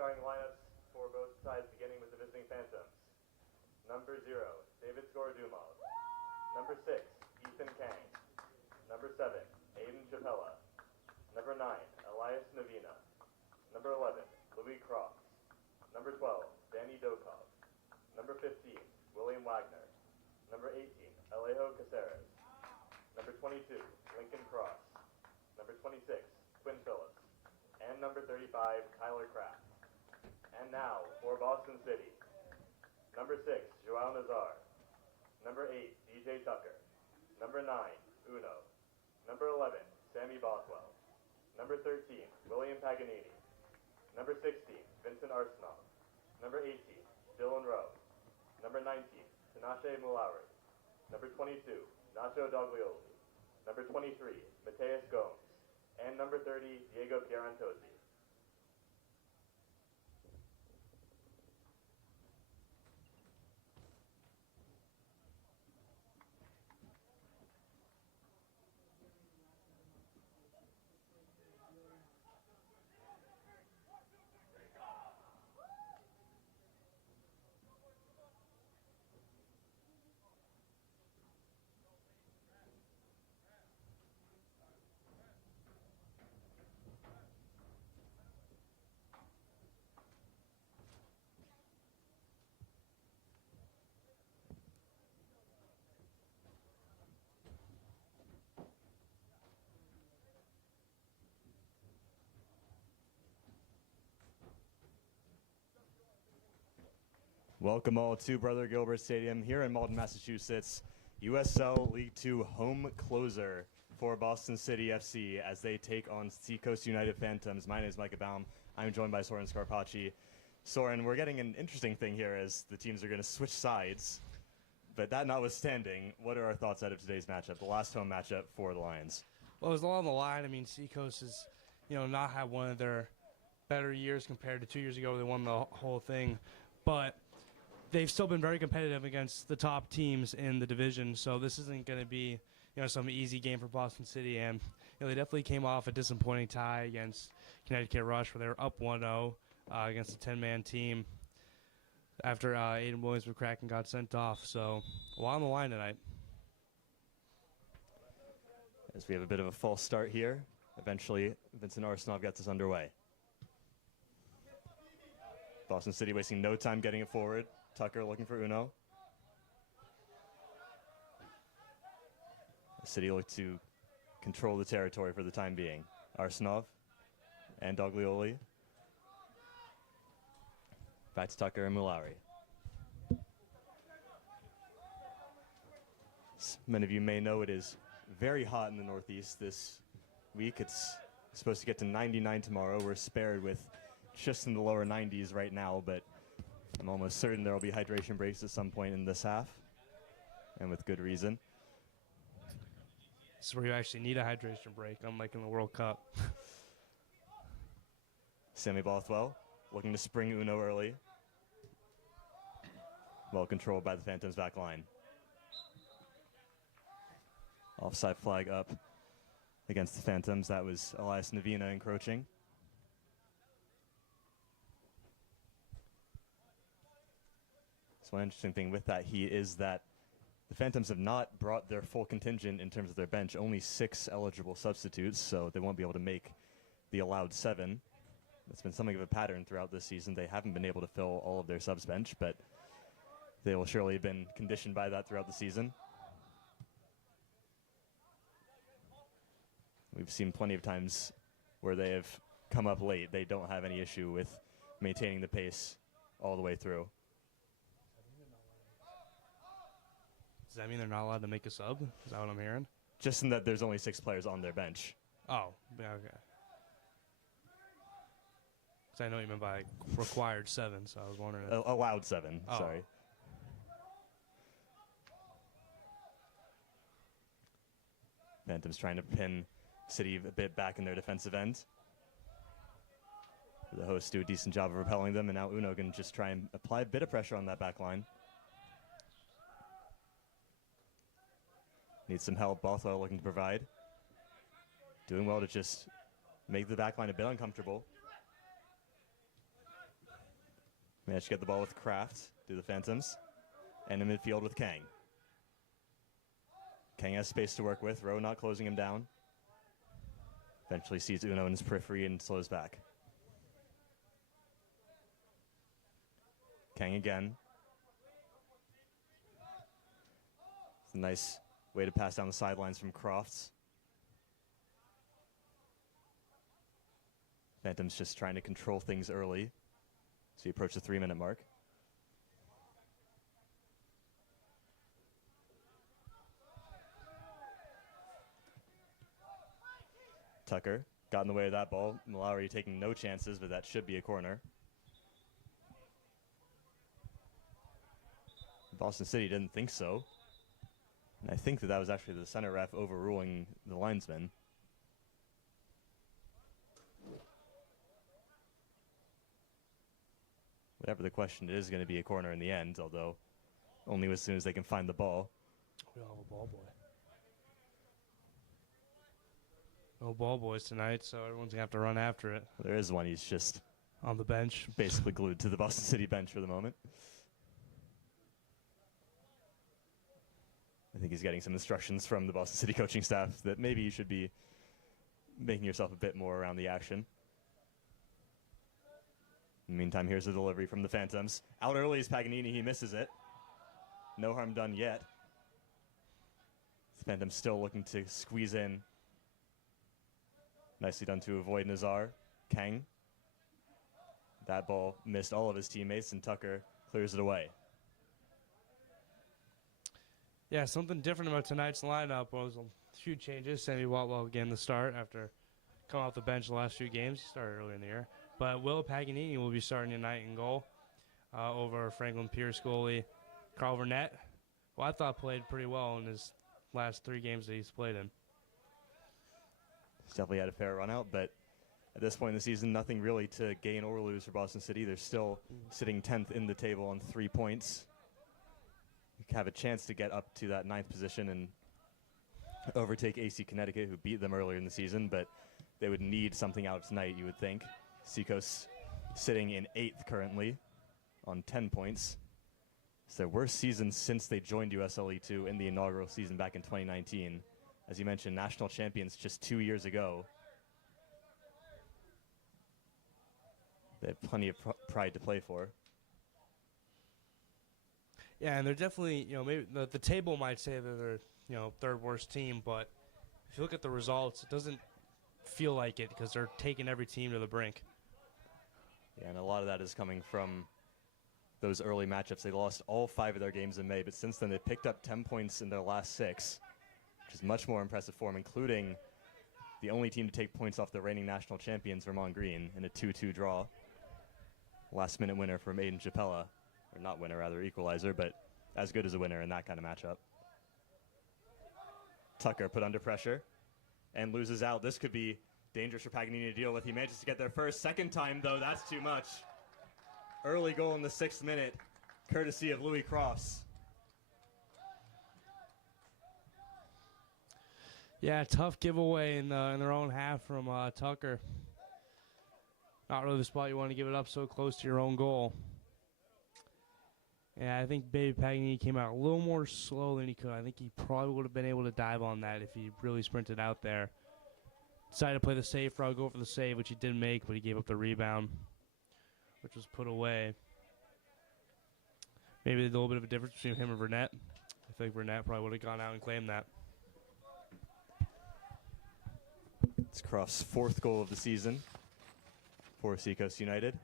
starting lineups for both sides, beginning with the visiting Phantoms. Number 0, David Skorodumov. Number 6, Ethan Kang. Number 7, Aiden Chapella. Number 9, Elias Navina. Number 11, Louis Cross. Number 12, Danny Dokov. Number 15, William Wagner. Number 18, Alejo Caceres. Number 22, Lincoln Cross. Number 26, Quinn Phillips. And number 35, Tyler Kraft. And now, for Boston City. Number 6, Joao Nazar. Number 8, DJ Tucker. Number 9, Uno. Number 11, Sammy Bothwell. Number 13, William Paganini. Number 16, Vincent Arsenal. Number 18, Dylan Rowe. Number 19, Tinashe Mulauri. Number 22, Nacho Doglioli. Number 23, Mateus Gomes. And number 30, Diego Pierantosi. Welcome all to Brother Gilbert Stadium here in Malden, Massachusetts. USL League Two home closer for Boston City FC as they take on Seacoast United Phantoms. My name is Micah Baum. I'm joined by Soren Scarpacci. Soren, we're getting an interesting thing here as the teams are going to switch sides. But that notwithstanding, what are our thoughts out of today's matchup, the last home matchup for the Lions? Well, it was along the line. I mean, Seacoast has, not had one of their better years compared to 2 years ago. They won the whole thing. But they've still been very competitive against the top teams in the division, so this isn't going to be, some easy game for Boston City. And they definitely came off a disappointing tie against Connecticut Rush, where they were up 1-0 against a 10-man team after Aiden Williams McCracken got sent off. So a lot on the line tonight. As we have a bit of a false start here, eventually Vincent Arsenal gets us underway. Boston City wasting no time getting it forward. Tucker looking for Uno. The City look to control the territory for the time being. Arsenov and Doglioli. Back to Tucker and Mulauri. As many of you may know, it is very hot in the Northeast this week. It's supposed to get to 99 tomorrow. We're spared with just in the lower 90s right now, but I'm almost certain there will be hydration breaks at some point in this half, and with good reason. This is where you actually need a hydration break, unlike in the World Cup. Sammy Bothwell looking to spring Uno early. Well controlled by the Phantoms back line. Offside flag up against the Phantoms. That was Elias Navina encroaching. One interesting thing with that is that the Phantoms have not brought their full contingent in terms of their bench. Only 6 eligible substitutes, so they won't be able to make the allowed 7. That's been something of a pattern throughout this season. They haven't been able to fill all of their subs bench, but they will surely have been conditioned by that throughout the season. We've seen plenty of times where they have come up late. They don't have any issue with maintaining the pace all the way through. Does that mean they're not allowed to make a sub? Is that what I'm hearing? Just in that there's only 6 players on their bench. Oh, yeah, okay. Because I know you meant by required 7, so I was wondering. Allowed 7, sorry. Phantoms trying to pin City a bit back in their defensive end. The hosts do a decent job of repelling them, and now Uno can just try and apply a bit of pressure on that back line. Needs some help. Bothwell looking to provide. Doing well to just make the back line a bit uncomfortable. Managed to get the ball with Kraft through the Phantoms. And in midfield with Kang. Kang has space to work with. Rowe not closing him down. Eventually sees Uno in his periphery and slows back. Kang again. It's a nice way to pass down the sidelines from Crofts. Phantom's just trying to control things early. So you approach the 3-minute mark. Tucker got in the way of that ball. Mallory taking no chances, but that should be a corner. Boston City didn't think so. And I think that was actually the center ref overruling the linesman. Whatever the question is going to be a corner in the end, although only as soon as they can find the ball. We don't have a ball boy. No ball boys tonight, so everyone's going to have to run after it. There is one. He's just on the bench. Basically glued to the Boston City bench for the moment. I think he's getting some instructions from the Boston City coaching staff that maybe you should be making yourself a bit more around the action. In the meantime, here's the delivery from the Phantoms. Out early is Paganini. He misses it. No harm done yet. The Phantoms still looking to squeeze in. Nicely done to avoid Nazar. Kang. That ball missed all of his teammates, and Tucker clears it away. Yeah, something different about tonight's lineup was a few changes. Sammy Watwell again the start after coming off the bench the last few games. He started earlier in the year. But Will Paganini will be starting tonight in goal over Franklin Pierce goalie Carl Burnett, who I thought played pretty well in his last 3 games that he's played in. He's definitely had a fair run out, but at this point in the season, nothing really to gain or lose for Boston City. They're still sitting 10th in the table on 3 points. You have a chance to get up to that 9th position and overtake AC Connecticut, who beat them earlier in the season, but they would need something out tonight, you would think. Seacoast sitting in 8th currently on 10 points. It's their worst season since they joined USL E2 in the inaugural season back in 2019. As you mentioned, national champions just 2 years ago. They have plenty of pride to play for. Yeah, and they're definitely, maybe the table might say that they're, 3rd worst team, but if you look at the results, it doesn't feel like it because they're taking every team to the brink. Yeah, and a lot of that is coming from those early matchups. They lost all 5 of their games in May, but since then they picked up 10 points in their last 6, which is much more impressive form, including the only team to take points off the reigning national champions, Vermont Green, in a 2-2 draw. Last-minute winner from Aiden Chapella. Or not winner, rather, equalizer, but as good as a winner in that kind of matchup. Tucker put under pressure and loses out. This could be dangerous for Paganini to deal with. He manages to get there first. Second time, though, that's too much. Early goal in the 6th minute, courtesy of Louis Crofts. Yeah, tough giveaway in their own half from Tucker. Not really the spot you want to give it up so close to your own goal. Yeah, I think Baby Paganini came out a little more slow than he could. I think he probably would have been able to dive on that if he really sprinted out there. Decided to play the safe route, go for the save, which he didn't make, but he gave up the rebound, which was put away. Maybe there's a little bit of a difference between him and Burnett. I think Burnett probably would have gone out and claimed that. It's Crofts' 4th goal of the season for Seacoast United.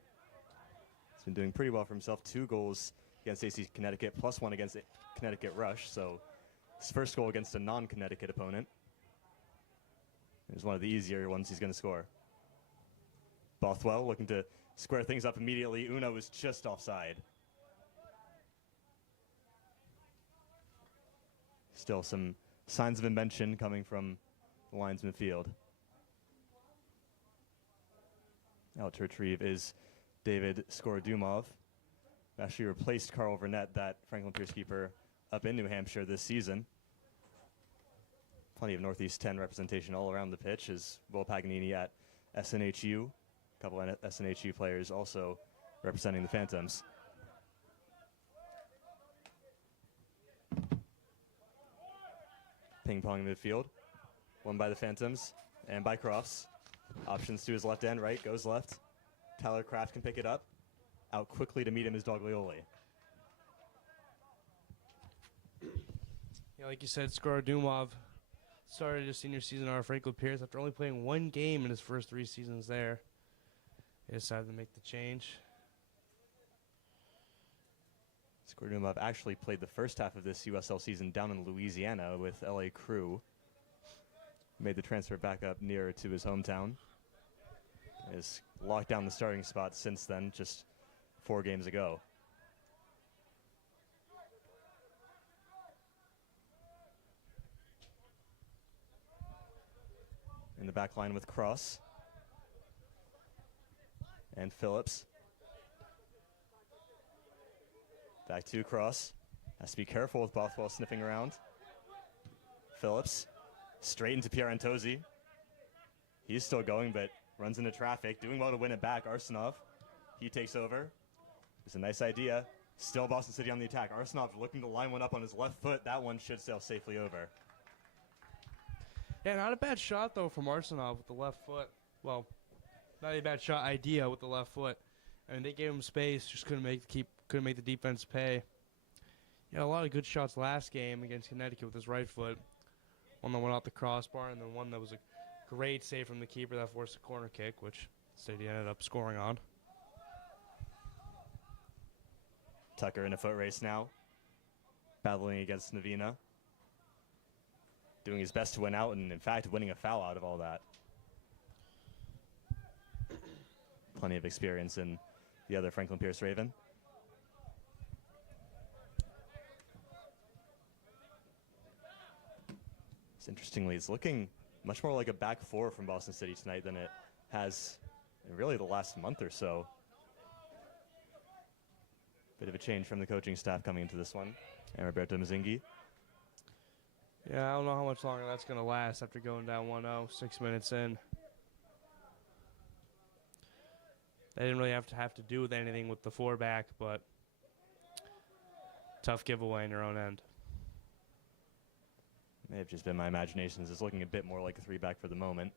He's been doing pretty well for himself. 2 goals against AC Connecticut, plus 1 against Connecticut Rush. So his first goal against a non-Connecticut opponent. It was one of the easier ones he's going to score. Bothwell looking to square things up immediately. Uno was just offside. Still some signs of invention coming from the linesman field. Out to retrieve is David Skorodumov. Actually replaced Carl Burnett, that Franklin Pierce keeper, up in New Hampshire this season. Plenty of Northeast 10 representation all around the pitch is Will Paganini at SNHU. A couple of SNHU players also representing the Phantoms. Ping-pong midfield. Won by the Phantoms and by Crofts. Options to his left end, right, goes left. Tyler Kraft can pick it up. Out quickly to meet him is Doglioli. Yeah, like you said, Skorodumov started his senior season on Franklin Pierce after only playing one game in his first 3 seasons there. He decided to make the change. Skorodumov actually played the first half of this USL season down in Louisiana with LA Crew. Made the transfer back up nearer to his hometown. Has locked down the starting spot since then, just 4 games ago. In the back line with Cross and Phillips. Back to Cross. Has to be careful with Bothwell sniffing around. Phillips straight into Pierre Antozzi. He's still going, but runs into traffic. Doing well to win it back. Arsenov. He takes over. It's a nice idea. Still Boston City on the attack. Arsenov looking to line one up on his left foot. That one should sail safely over. Yeah, not a bad shot, though, from Arsenov with the left foot. Well, not a bad shot idea with the left foot. I mean, they gave him space, just couldn't make the defense pay. He had a lot of good shots last game against Connecticut with his right foot. One that went off the crossbar, and then one that was a great save from the keeper that forced a corner kick, which City ended up scoring on. Tucker in a foot race now. Battling against Navina. Doing his best to win out, and in fact, winning a foul out of all that. Plenty of experience in the other Franklin Pierce Raven. Interestingly, it's looking much more like a back 4 from Boston City tonight than it has in really the last month or so. Bit of a change from the coaching staff coming into this one. And Roberto Mazingi. Yeah, I don't know how much longer that's going to last after going down 1-0, 6 minutes in. They didn't really have to do with anything with the 4 back, but tough giveaway in your own end. May have just been my imagination. It's looking a bit more like a 3 back for the moment.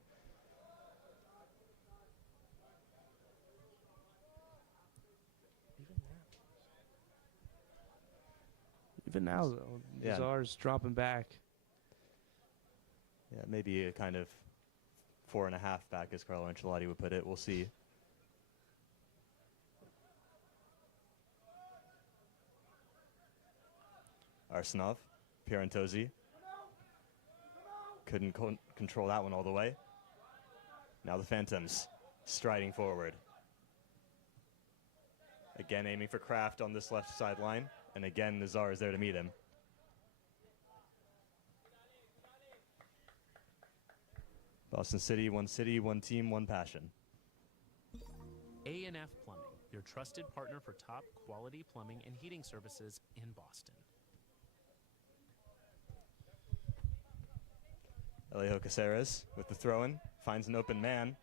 Even now, though, Yeah. Nazar's dropping back. Yeah, maybe a kind of 4.5 back, as Carlo Ancelotti would put it. We'll see. Arsenov, Pierre Antozzi. Couldn't control that one all the way. Now the Phantoms striding forward. Again aiming for Kraft on this left sideline. And again, Nazar is there to meet him. Boston City, one team, one passion. A&F Plumbing, your trusted partner for top quality plumbing and heating services in Boston. Alejo Caceres with the throw-in, finds an open man.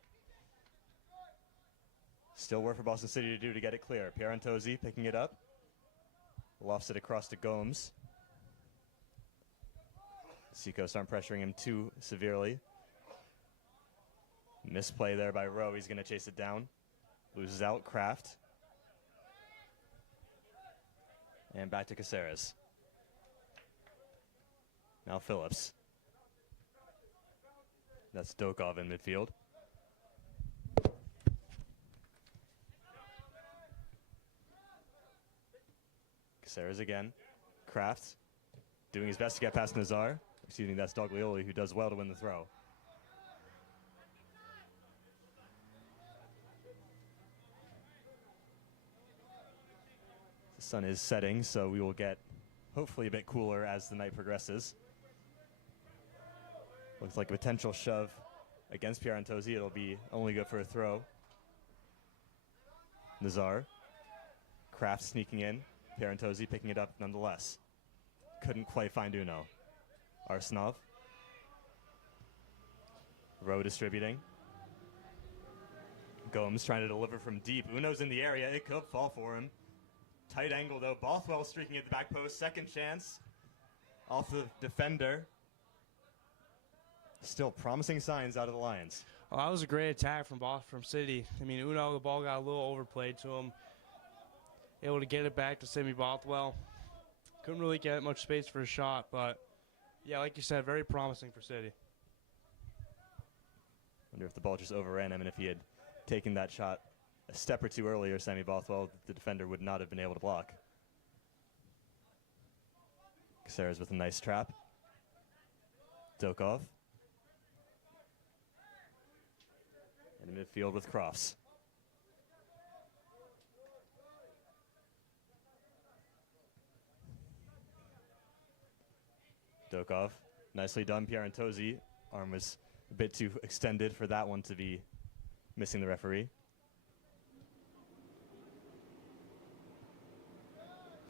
Still work for Boston City to do to get it clear. Pierre Antozzi picking it up. Lofts it across to Gomes. Seacoast aren't pressuring him too severely. Misplay there by Rowe. He's going to chase it down. Loses out. Kraft. And back to Caceres. Now Phillips. That's Dokov in midfield. Caceres again. Kraft doing his best to get past Nazar. Excuse me, that's Doglioli, who does well to win the throw. The sun is setting, so we will get hopefully a bit cooler as the night progresses. Looks like a potential shove against Pierre Antozzi. It'll be only good for a throw. Nazar. Kraft sneaking in. Pierre Antozzi picking it up nonetheless. Couldn't quite find Uno. Arsenov. Rowe distributing. Gomes trying to deliver from deep. Uno's in the area. It could fall for him. Tight angle though. Bothwell streaking at the back post. Second chance. Off the defender. Still promising signs out of the Lions. Well, that was a great attack from City. I mean, Uno, the ball got a little overplayed to him. Able to get it back to Sammy Bothwell. Couldn't really get much space for a shot, but yeah, like you said, very promising for City. Wonder if the ball just overran him, and if he had taken that shot a step or two earlier, Sammy Bothwell, the defender, would not have been able to block. Caceres with a nice trap. Dokov. In the midfield with Crofts. Dokov. Nicely done, Pierantozzi. Arm was a bit too extended for that one to be missing the referee.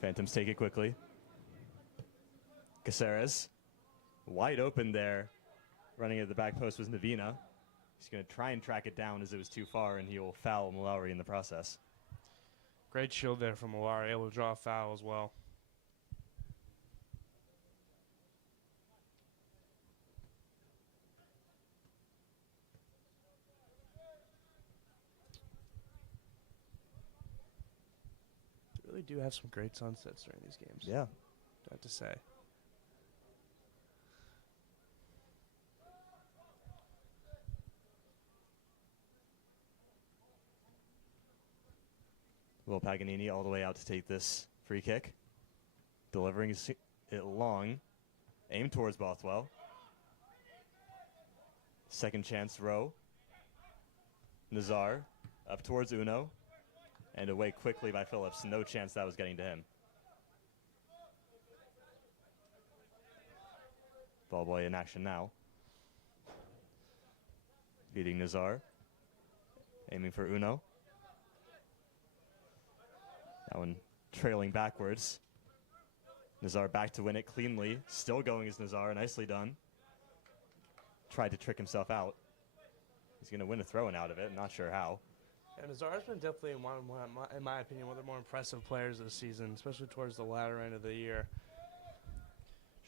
Phantoms take it quickly. Caceres. Wide open there. Running at the back post was Navina. He's going to try and track it down as it was too far, and he will foul Mallory in the process. Great shield there from Mallory, able to draw a foul as well. They really do have some great sunsets during these games. Yeah. I have to say. Will Paganini all the way out to take this free kick. Delivering it long. Aimed towards Bothwell. Second chance, Rowe. Nazar up towards Uno. And away quickly by Phillips. No chance that was getting to him. Ball boy in action now. Beating Nazar. Aiming for Uno. That one trailing backwards. Nazar back to win it cleanly. Still going as Nazar. Nicely done. Tried to trick himself out. He's going to win a throw-in out of it. Not sure how. And Nazar's been definitely, in my opinion, one of the more impressive players this season, especially towards the latter end of the year.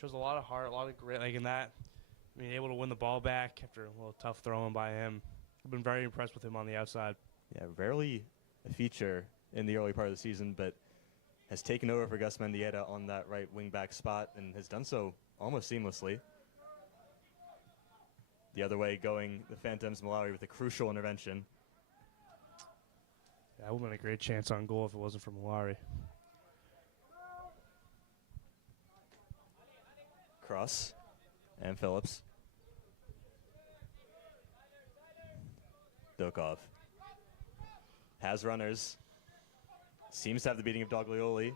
Shows a lot of heart, a lot of grit. Like in that, being able to win the ball back after a little tough throw-in by him. I've been very impressed with him on the outside. Yeah, rarely a feature in the early part of the season, but has taken over for Gus Mendieta on that right wing-back spot and has done so almost seamlessly. The other way going, the Phantoms, Malawi with a crucial intervention. Yeah, that would have been a great chance on goal if it wasn't for Malari. Cross and Phillips. Dokov has runners. Seems to have the beating of Doglioli.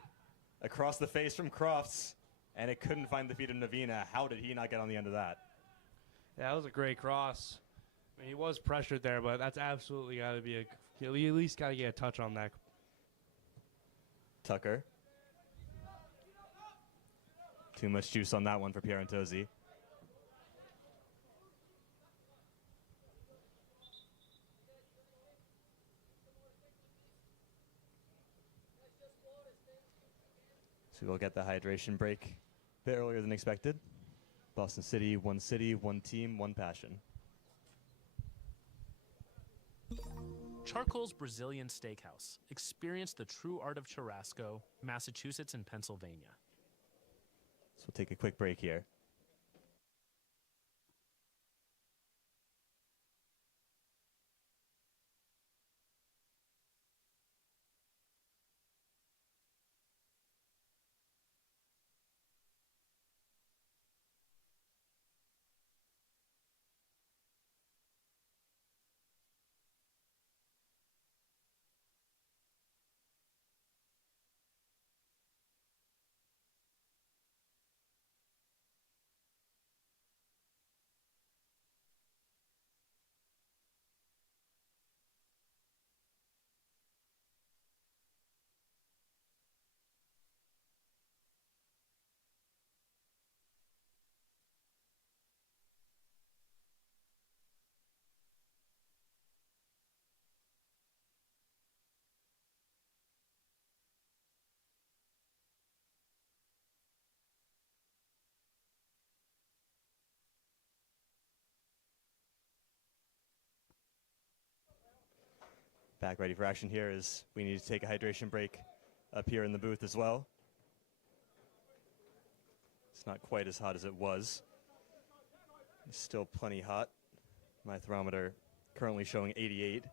Across the face from Crofts, and it couldn't find the feet of Navina. How did he not get on the end of that? Yeah, that was a great cross. I mean, he was pressured there, but that's absolutely got to be you at least got to get a touch on that. Tucker. Too much juice on that one for Pierantozzi. So we'll get the hydration break a bit earlier than expected. Boston City, one team, one passion. Charcoal's Brazilian Steakhouse. Experience the true art of churrasco, Massachusetts and Pennsylvania. So we'll take a quick break here. Back ready for action here as we need to take a hydration break up here in the booth as well. It's not quite as hot as it was. It's still plenty hot. My thermometer currently showing 88.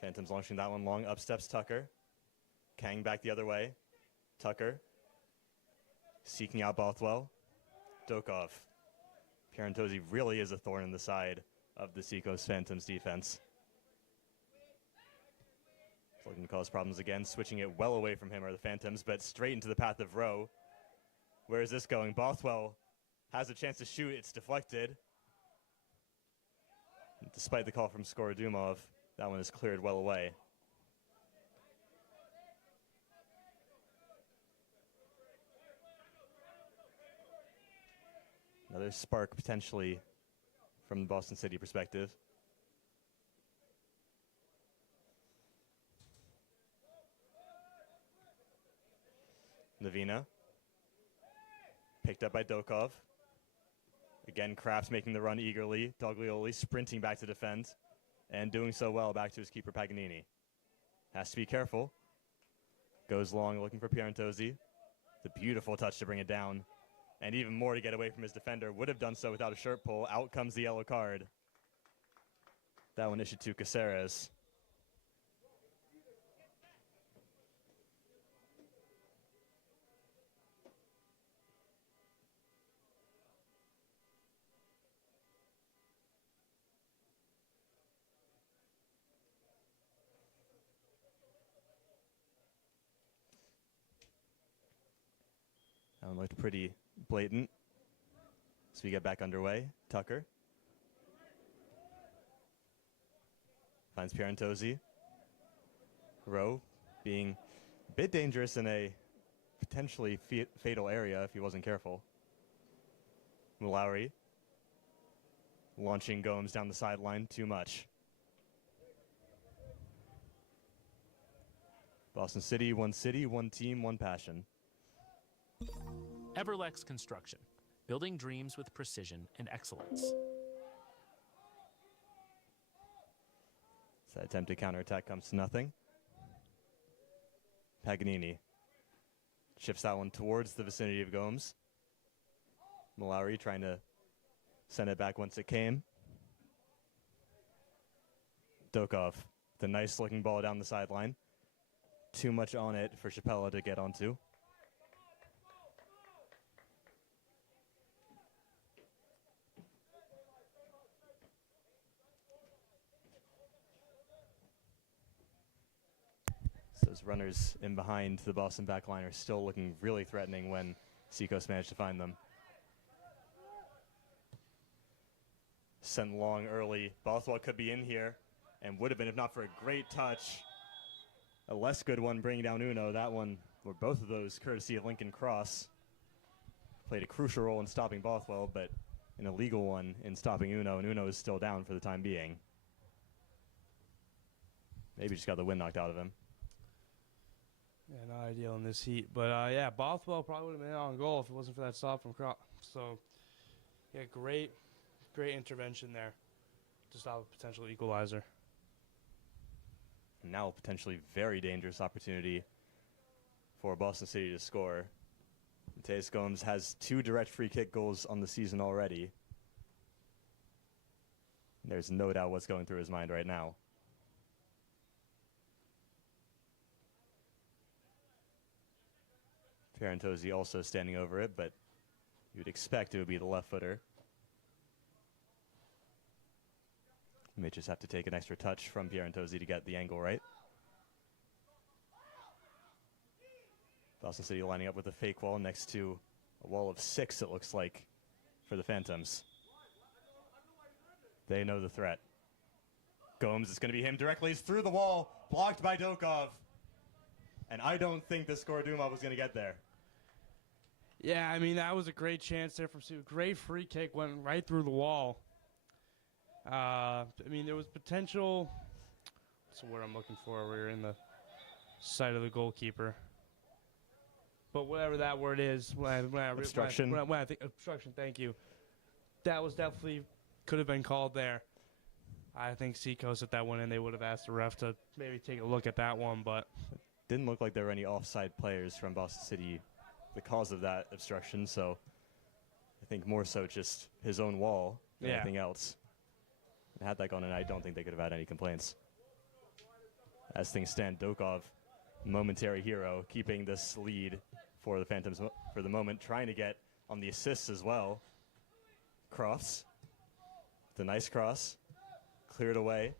Phantoms launching that one long. Up steps Tucker. Kang back the other way. Tucker seeking out Bothwell. Dokov. Pierantozzi really is a thorn in the side of the Seacoast Phantoms defense. Looking to cause problems again. Switching it well away from him are the Phantoms, but straight into the path of Rowe. Where is this going? Bothwell has a chance to shoot. It's deflected. Despite the call from Skorodumov, that one is cleared well away. Another spark potentially from the Boston City perspective. Navina. Picked up by Dokov. Again, Kraft making the run eagerly. Doglioli sprinting back to defend. And doing so well back to his keeper, Paganini. Has to be careful. Goes long looking for Pierantozzi. The beautiful touch to bring it down. And even more to get away from his defender. Would have done so without a shirt pull. Out comes the yellow card. That one issued to Caceres. That one looked pretty blatant. So we get back underway. Tucker finds Pierantozzi. Rowe being a bit dangerous in a potentially fatal area if he wasn't careful. Lowry launching Gomes down the sideline. Too much. Boston City, one team, one passion. Everlex Construction, building dreams with precision and excellence. So that attempted counterattack comes to nothing. Paganini shifts that one towards the vicinity of Gomes. Mallory trying to send it back once it came. Dokov, the nice looking ball down the sideline. Too much on it for Chapella to get onto. Those runners in behind the Boston back line are still looking really threatening when Seacoast managed to find them. Sent long early. Bothwell could be in here and would have been if not for a great touch. A less good one bringing down Uno. That one, or both of those, courtesy of Lincoln Cross. Played a crucial role in stopping Bothwell, but an illegal one in stopping Uno, and Uno is still down for the time being. Maybe just got the wind knocked out of him. Yeah, not ideal in this heat. But, yeah, Bothwell probably would have been on goal if it wasn't for that stop from Cross. So, yeah, great intervention there to stop a potential equalizer. Now a potentially very dangerous opportunity for Boston City to score. Mateus Gomes has 2 direct free kick goals on the season already. There's no doubt what's going through his mind right now. Pierantozzi also standing over it, but you'd expect it would be the left footer. May just have to take an extra touch from Pierantozzi to get the angle right. Boston City lining up with a fake wall next to a wall of 6, it looks like, for the Phantoms. They know the threat. Gomes, it's going to be him directly. He's through the wall, blocked by Dokov. And I don't think the Skorodumov was going to get there. Yeah, I mean, that was a great chance there from Sue. Great free kick, went right through the wall. I mean, there was potential. What's the word I'm looking for? We're in the sight of the goalkeeper. But whatever that word is, Obstruction. when I think obstruction, thank you. that was definitely could have been called there. I think Seacoast, if that went in, they would have asked the ref to maybe take a look at that one, but Didn't look like there were any offside players from Boston City the cause of that obstruction, so I think more so just his own wall than Yeah. anything else. And had that gone in, I don't think they could have had any complaints. As things stand, Dokov, momentary hero, keeping this lead for the Phantoms for the moment, trying to get on the assists as well. Crofts, the nice cross, cleared away.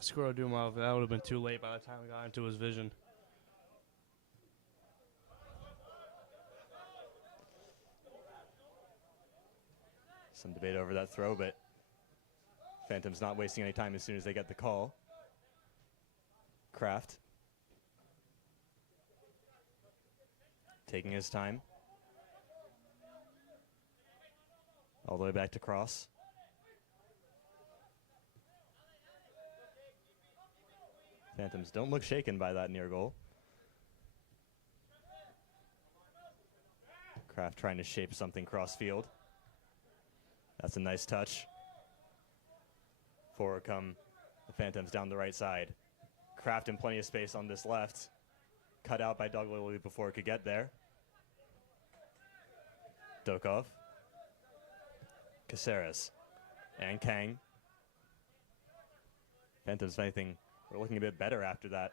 Squirrel Dumov, that would have been too late by the time we got into his vision. Some debate over that throw, but Phantoms not wasting any time as soon as they get the call. Kraft taking his time. All the way back to Cross. Phantoms don't look shaken by that near goal. Kraft trying to shape something cross field. That's a nice touch. Forward come the Phantoms down the right side. Kraft in plenty of space on this left. Cut out by Doug Lilly before it could get there. Dokov. Caceres. And Kang. Phantoms, if anything, were looking a bit better after that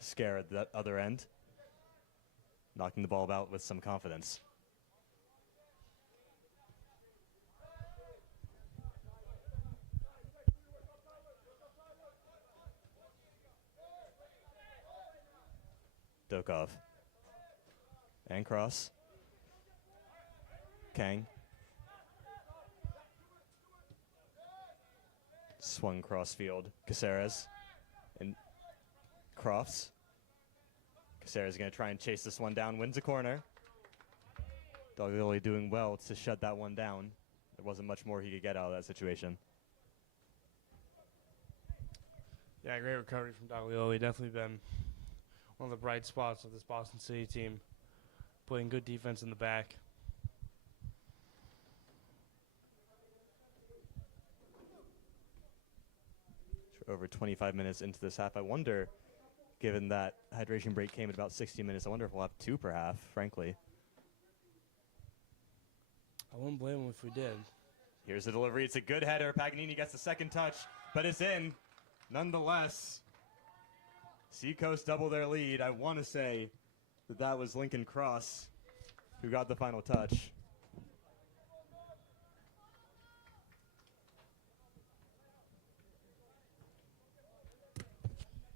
scare at the other end. Knocking the ball about with some confidence. Dokov. And cross. Kang. Swung cross field. Caceres. And Crofts. Caceres is going to try and chase this one down. Wins a corner. Dogley doing well to shut that one down. There wasn't much more he could get out of that situation. Yeah, great recovery from Doglioli. Definitely been one of the bright spots of this Boston City team. Putting good defense in the back. Over 25 minutes into this half. I wonder, given that hydration break came at about 60 minutes, I wonder if we'll have two per half, frankly. I wouldn't blame him if we did. Here's the delivery. It's a good header. Paganini gets the second touch, but it's in. Nonetheless, Seacoast double their lead. I want to say that that was Lincoln Cross who got the final touch.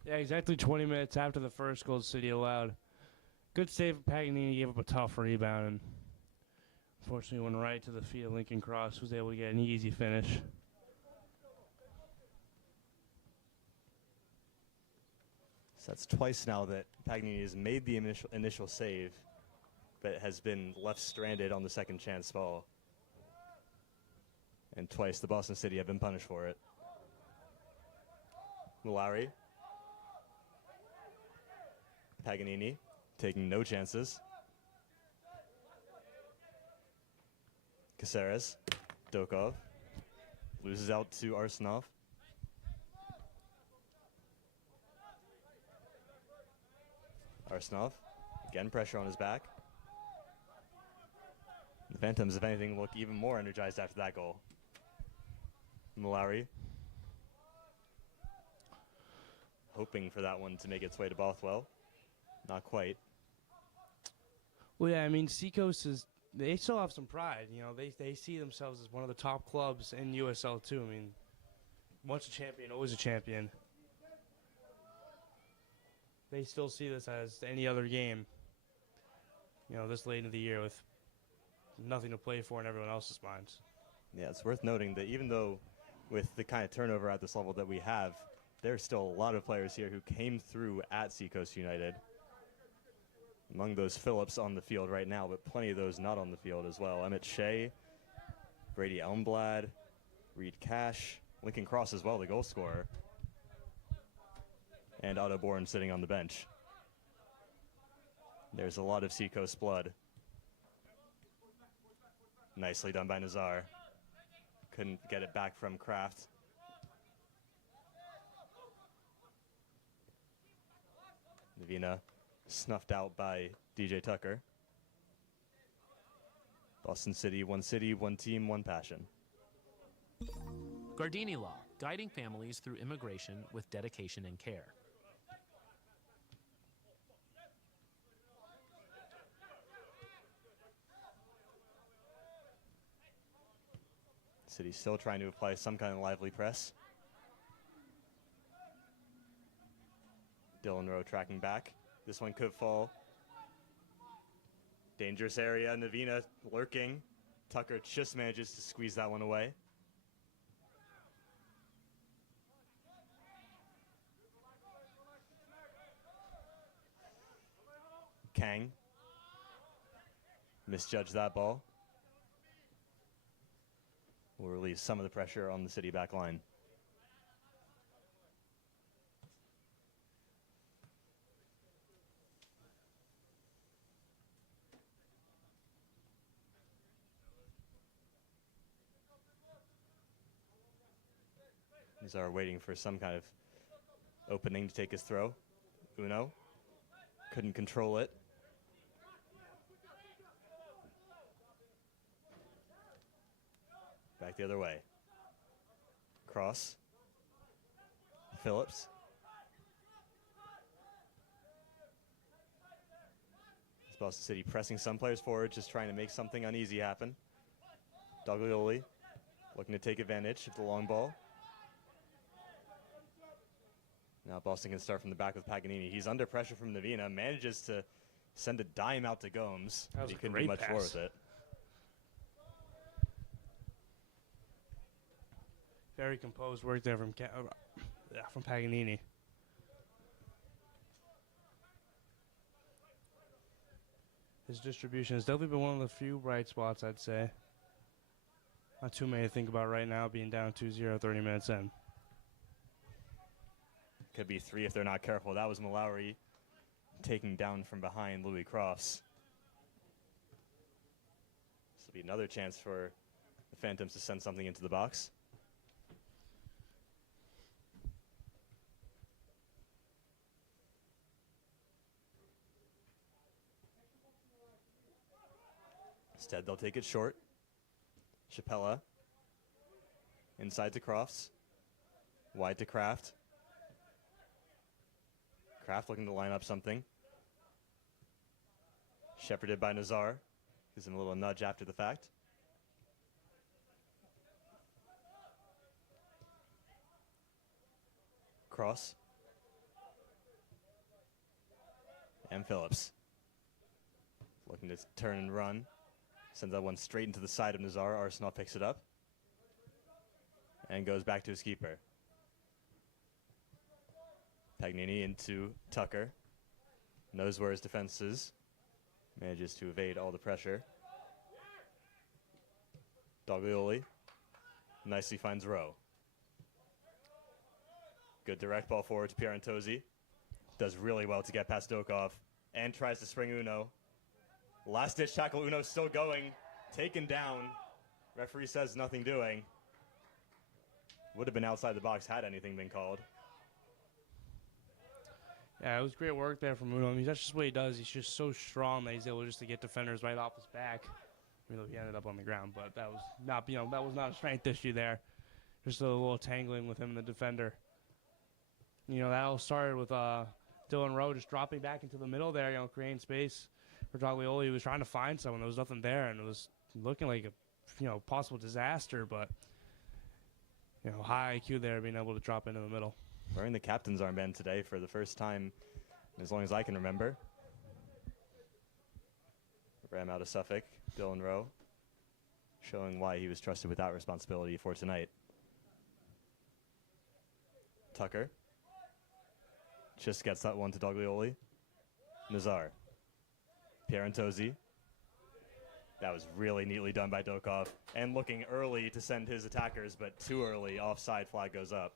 Yeah, exactly 20 minutes after the first goal City allowed. Good save. Paganini gave up a tough rebound and unfortunately went right to the feet of Lincoln Cross, who was able to get an easy finish. So that's twice now that Paganini has made the initial save, but has been left stranded on the second chance ball. And twice the Boston City have been punished for it. Mallory. Paganini taking no chances. Caceres. Dokov. Loses out to Arsenov. Arsenov. Again, pressure on his back. The Phantoms, if anything, look even more energized after that goal. Mallory. Hoping for that one to make its way to Bothwell. Not quite. Well, yeah, I mean, Seacoast they still have some pride. You know, they see themselves as one of the top clubs in USL too. I mean, once a champion, always a champion. They still see this as any other game, you know, this late in the year with nothing to play for in everyone else's minds. Yeah, it's worth noting that even though with the kind of turnover at this level that we have, there's still a lot of players here who came through at Seacoast United. Among those, Phillips on the field right now, but plenty of those not on the field as well. Emmett Shea, Brady Elmblad, Reed Cash, Lincoln Cross as well, the goal scorer. And Otto Bourne sitting on the bench. There's a lot of Seacoast blood. Nicely done by Nazar. Couldn't get it back from Kraft. Navina snuffed out by DJ Tucker. Boston City, one team, one passion. Gardini Law, guiding families through immigration with dedication and care. City still trying to apply some kind of lively press. Dylan Rowe tracking back. This one could fall. Dangerous area. Navina lurking. Tucker just manages to squeeze that one away. Kang misjudged that ball. Will release some of the pressure on the City back line. Nazar waiting for some kind of opening to take his throw. Uno couldn't control it. Back the other way. Cross. Phillips. It's Boston City pressing some players forward, just trying to make something uneasy happen. Doglioli looking to take advantage of the long ball. Now Boston can start from the back with Paganini. He's under pressure from Navina, manages to send a dime out to Gomes. That was he a couldn't great do much pass. more with it. Very composed work there from Paganini. His distribution has definitely been one of the few bright spots, I'd say. Not too many to think about right now, being down 2-0, 30 minutes in. Could be 3 if they're not careful. That was Mallory taking down from behind Louis Crofts. This will be another chance for the Phantoms to send something into the box. Instead, they'll take it short. Chapella. Inside to Crofts. Wide to Kraft. Kraft looking to line up something. Shepherded by Nazar. Gives him a little nudge after the fact. Cross. And Phillips. Looking to turn and run. Sends that one straight into the side of Nazar. Arsenal picks it up. And goes back to his keeper. Pagnini into Tucker. Knows where his defense is. Manages to evade all the pressure. Doglioli nicely finds Rowe. Good direct ball forward to Pierantozzi. Does really well to get past Dokov. And tries to spring Uno. Last ditch tackle. Uno still going. Taken down. Referee says nothing doing. Would have been outside the box had anything been called. Yeah, it was great work there from Uno. I mean, that's just what he does. He's just so strong that he's able just to get defenders right off his back. Even though he ended up on the ground, but that was not, that was not a strength issue there. Just a little tangling with him and the defender. That all started with Dylan Rowe just dropping back into the middle there, creating space for Doglioli. He was trying to find someone. There was nothing there, and it was looking like a possible disaster, but high IQ there, being able to drop into the middle. Wearing the captain's armband today for the first time as long as I can remember. Ram out of Suffolk, Dylan Rowe, showing why he was trusted with that responsibility for tonight. Tucker just gets that one to Doglioli. Nazar. Pierantozzi. That was really neatly done by Dokov. And looking early to send his attackers, but too early. Offside flag goes up.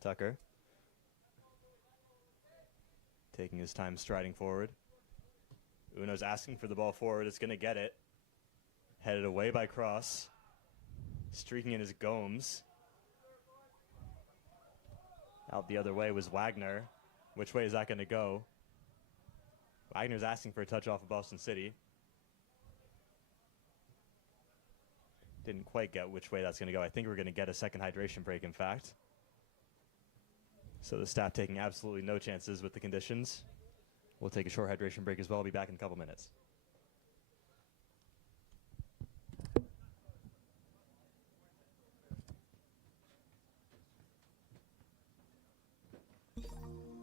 Tucker. Taking his time striding forward. Uno's asking for the ball forward. It's going to get it. Headed away by Cross. Streaking in is Gomes. Out the other way was Wagner. Which way is that going to go? Wagner's asking for a touch off of Boston City. Didn't quite get which way that's going to go. I think we're going to get a second hydration break, in fact. So the staff taking absolutely no chances with the conditions. We'll take a short hydration break as well. I'll be back in a couple minutes.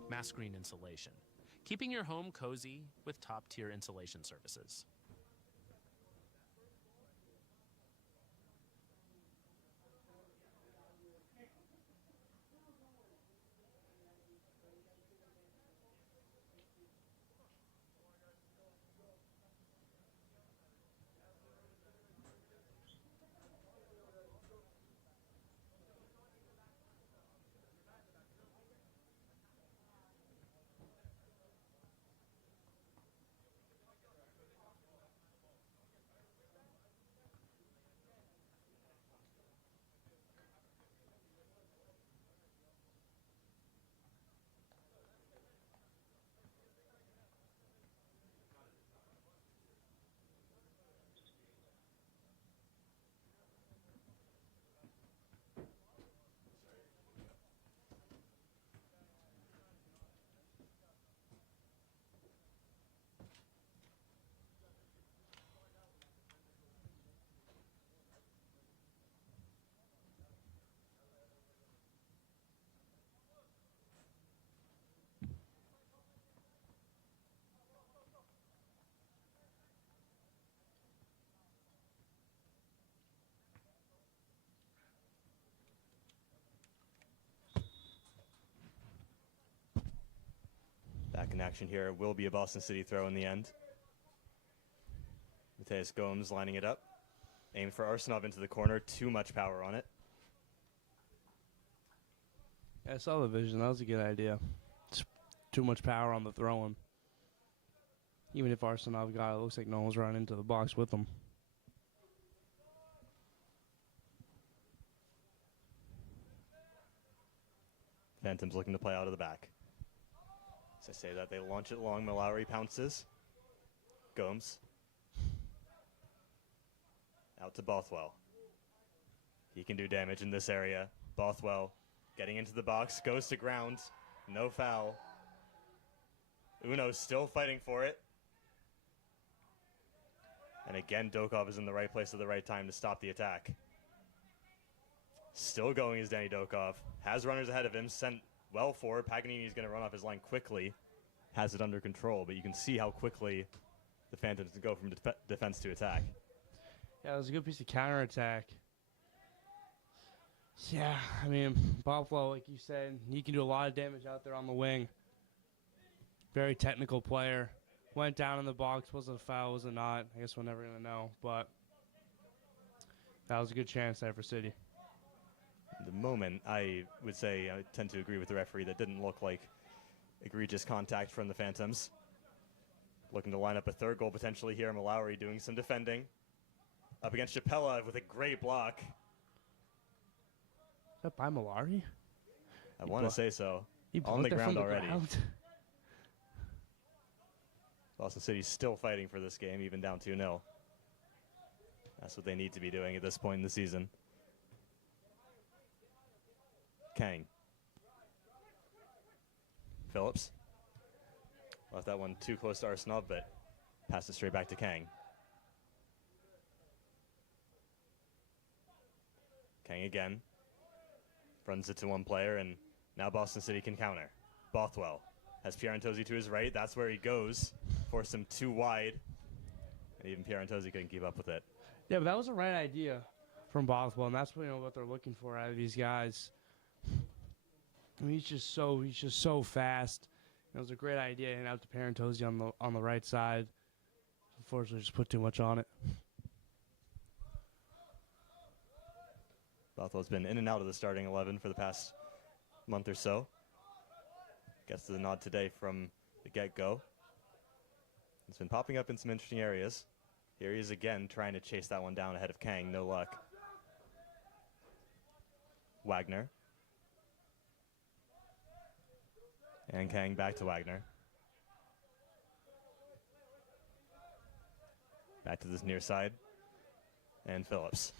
Mass Green Insulation, keeping your home cozy with top-tier insulation services. Back in action here. It will be a Boston City throw in the end. Mateus Gomes lining it up. Aimed for Arsenov into the corner. Too much power on it. Yeah, I saw the vision. That was a good idea. It's too much power on the throwing. Even if Arsenov got it, looks like no one's running into the box with him. Phantoms looking to play out of the back. As I say that, they launch it long. Mallory pounces. Gomes. Out to Bothwell. He can do damage in this area. Bothwell getting into the box. Goes to ground. No foul. Uno's still fighting for it. And again, Dokov is in the right place at the right time to stop the attack. Still going is Danny Dokov. Has runners ahead of him. Sent well forward. Paganini's going to run off his line quickly. Has it under control, but you can see how quickly the Phantoms can go from defense to attack. Yeah, it was a good piece of counterattack. Yeah, I mean, Bothwell, like you said, he can do a lot of damage out there on the wing. Very technical player. Went down in the box. Was it a foul? Was it not? I guess we're never going to know, but that was a good chance there for City. At the moment, I would say I tend to agree with the referee. That didn't look like egregious contact from the Phantoms. Looking to line up a third goal potentially here. Mallory doing some defending. Up against Chapella with a great block. Is that by Mallory? I want to say so. He On the blocked that ground from already. ground. Boston City's still fighting for this game, even down 2-0. That's what they need to be doing at this point in the season. Kang. Phillips. Left that one too close to Arsenal, but passed it straight back to Kang. Kang again. Runs it to one player, and now Boston City can counter. Bothwell has Pierantozzi to his right. That's where he goes. Forced him too wide. And even Pierantozzi couldn't keep up with it. Yeah, but that was the right idea from Bothwell, and that's what they're looking for out of these guys. I mean, he's just so fast. It was a great idea, and out to Pierantozzi on the right side. Unfortunately, just put too much on it. Bothwell's been in and out of the starting 11 for the past month or so. Gets the nod today from the get-go. It's been popping up in some interesting areas. Here he is again trying to chase that one down ahead of Kang. No luck. Wagner. And Kang back to Wagner. Back to this near side. And Phillips.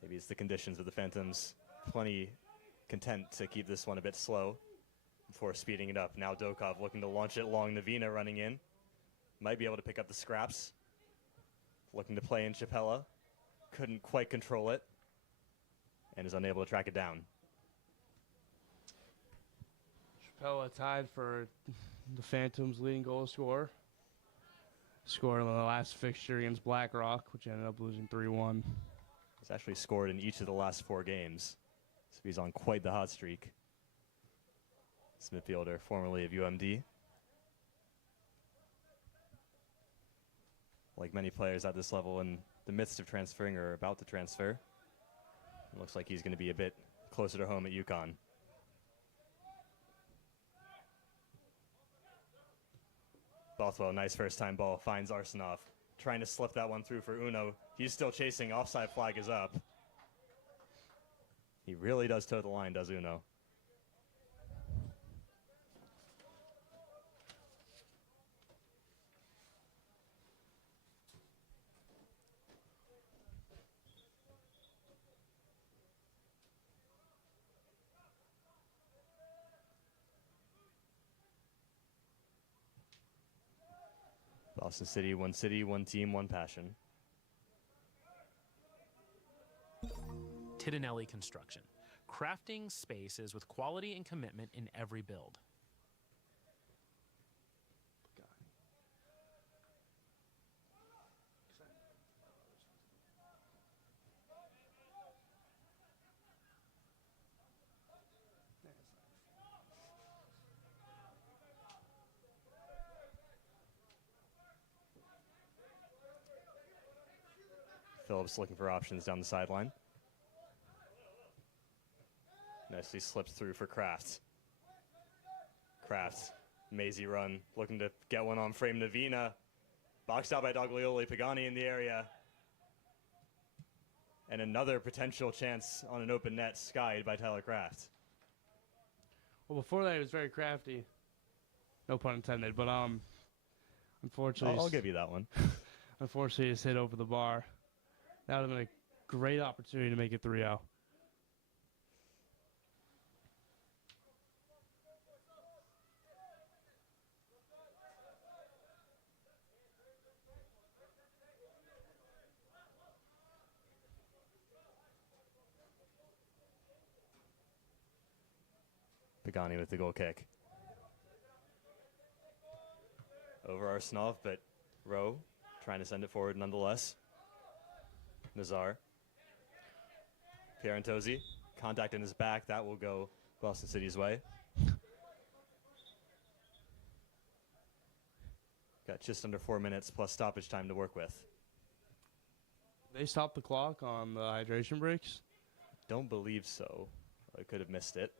Maybe it's the conditions of the Phantoms. Plenty content to keep this one a bit slow before speeding it up. Now Dokov looking to launch it long. Navina running in. Might be able to pick up the scraps. Looking to play in Chapella. Couldn't quite control it. And is unable to track it down. Chapella tied for the Phantoms' leading goal scorer. Scored in the last fixture against BlackRock, which ended up losing 3-1. He's actually scored in each of the last 4 games. So he's on quite the hot streak. This midfielder, formerly of UMD. Like many players at this level in the midst of transferring or about to transfer. It looks like he's going to be a bit closer to home at UConn. Bothwell, nice first time ball, finds Arsenov. Trying to slip that one through for Uno. He's still chasing, offside flag is up. He really does toe the line, does Uno. Boston City, one team, one passion. Titinelli Construction, crafting spaces with quality and commitment in every build. Phillips looking for options down the sideline. Nicely slips through for Kraft. Kraft, mazy run, looking to get one on frame. Navina, boxed out by Doglioli. Pagani in the area. And another potential chance on an open net skied by Tyler Kraft. Well, before that, he was very crafty. No pun intended, but unfortunately, I'll give you that one. unfortunately, he just hit over the bar. That would have been a great opportunity to make it 3-0. Pagani with the goal kick. Over Arsenov, but Rowe trying to send it forward nonetheless. Nazar. Pierantozzi, contact in his back. That will go Boston City's way. Got just under 4 minutes plus stoppage time to work with. They stopped the clock on the hydration breaks? Don't believe so. I could have missed it.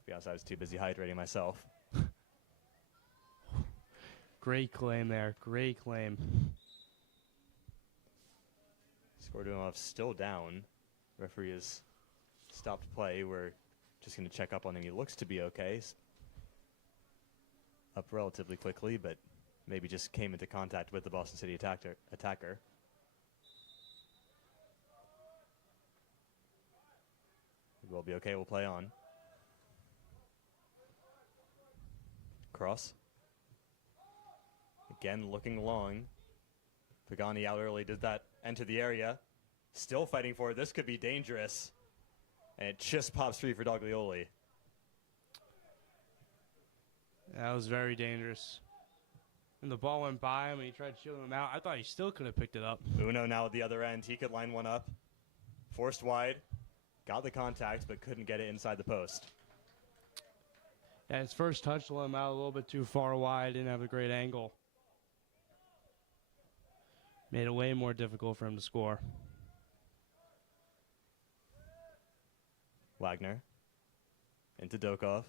To be honest, I was too busy hydrating myself. Great claim there. Great claim. Skordunov still down. Referee has stopped play. We're just going to check up on him. He looks to be okay. He's up relatively quickly, but maybe just came into contact with the Boston City attacker. We'll be okay. We'll play on. Cross. Again, looking long. Pagani out early. Did that enter the area? Still fighting for it. This could be dangerous. And it just pops free for Doglioli. That was very dangerous. And the ball went by him and he tried shielding him out. I thought he still could have picked it up. Uno now at the other end. He could line one up. Forced wide. Got the contact, but couldn't get it inside the post. Yeah, his first touch let him out a little bit too far wide. Didn't have a great angle. Made it way more difficult for him to score. Wagner. Into Dokov.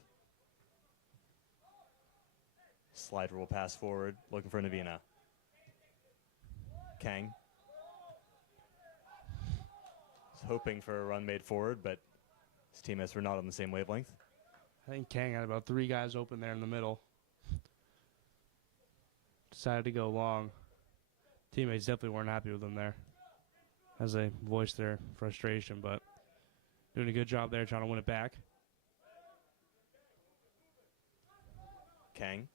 Slide rule pass forward, looking for Navina. Kang. He's hoping for a run made forward, but his teammates were not on the same wavelength. I think Kang had about 3 guys open there in the middle. Decided to go long. Teammates definitely weren't happy with him there as they voiced their frustration, but doing a good job there trying to win it back. Kang.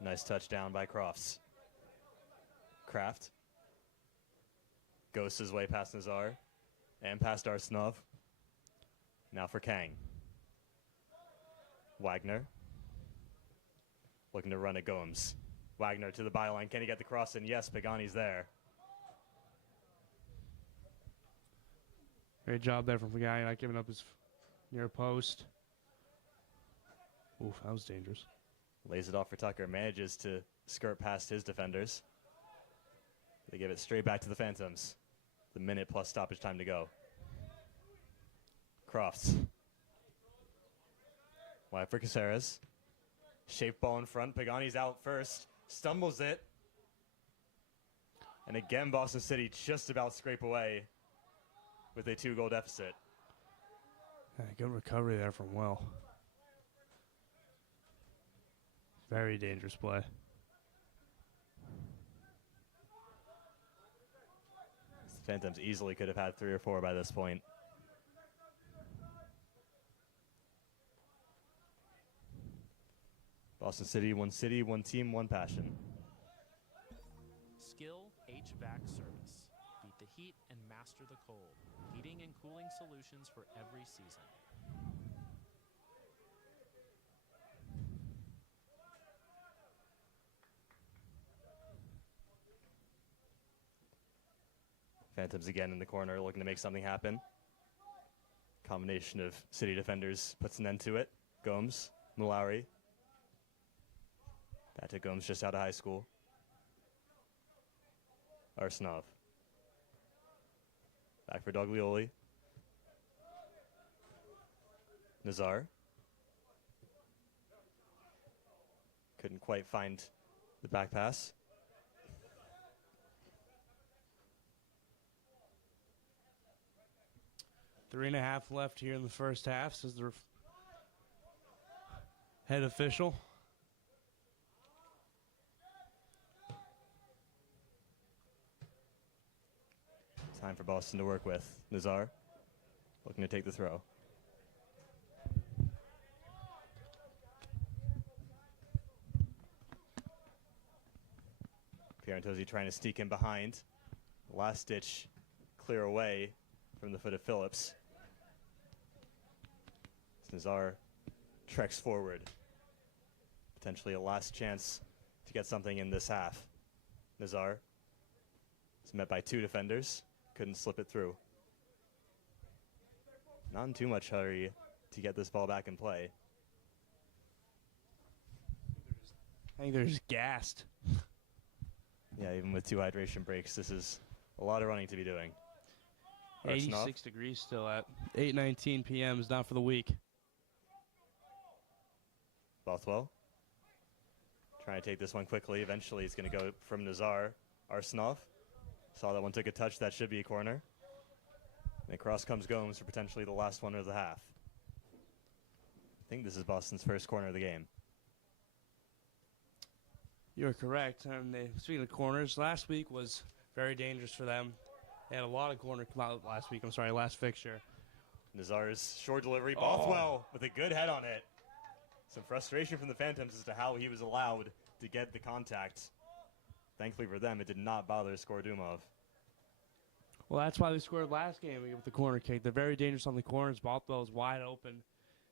Nice touchdown by Crofts. Kraft. Ghosts his way past Nazar and past Arsenov. Now for Kang. Wagner. Looking to run at Gomes. Wagner to the byline. Can he get the cross in? Yes, Pagani's there. Great job there from Pagani, not giving up his near post. Oof, that was dangerous. Lays it off for Tucker. Manages to skirt past his defenders. They give it straight back to the Phantoms. The minute plus stoppage time to go. Crofts. Wide for Caceres. Shape ball in front. Pagani's out first. Stumbles it. And again, Boston City just about scrape away with a 2-goal deficit. Yeah, good recovery there from Will. Very dangerous play. The Phantoms easily could have had 3 or 4 by this point. Boston City, one team, one passion. Skill HVAC service. Beat the heat and master the cold. Heating and cooling solutions for every season. Phantoms again in the corner, looking to make something happen. Combination of City defenders puts an end to it. Gomes, Malawi. Back to Gomes just out of high school. Arsenov. Back for Doglioli. Nazar. Couldn't quite find the back pass. Three and a half left here in the first half, says the head official. Time for Boston to work with. Nazar looking to take the throw. Pierantozzi trying to sneak in behind. Last ditch clear away from the foot of Phillips. Nazar treks forward. Potentially a last chance to get something in this half. Nazar is met by 2 defenders. Couldn't slip it through. Not in too much hurry to get this ball back in play. I think they're just gassed. Yeah, even with 2 hydration breaks, this is a lot of running to be doing. 86 degrees still at 8:19 p.m. is not for the weak. Bothwell trying to take this one quickly. Eventually, it's going to go from Nazar. Arsenov saw that one, took a touch. That should be a corner. And across comes Gomes for potentially the last one of the half. I think this is Boston's first corner of the game. You're correct. And speaking of corners, last week was very dangerous for them. They had a lot of corner come out last fixture. Nazar's short delivery. Bothwell with a good head on it. Some frustration from the Phantoms as to how he was allowed to get the contact. Thankfully for them, it did not bother Skorodumov. Well, that's why they scored last game with the corner kick. They're very dangerous on the corners. Bothwell was wide open.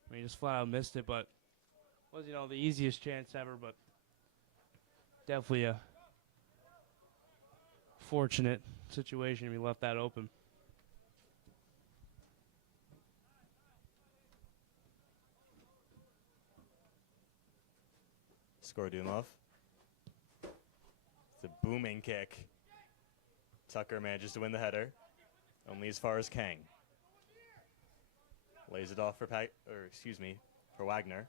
I mean, he just flat out missed it, but was, the easiest chance ever, but definitely a fortunate situation if he left that open. Skorodumov. It's a booming kick. Tucker manages to win the header. Only as far as Kang. Lays it off for for Wagner.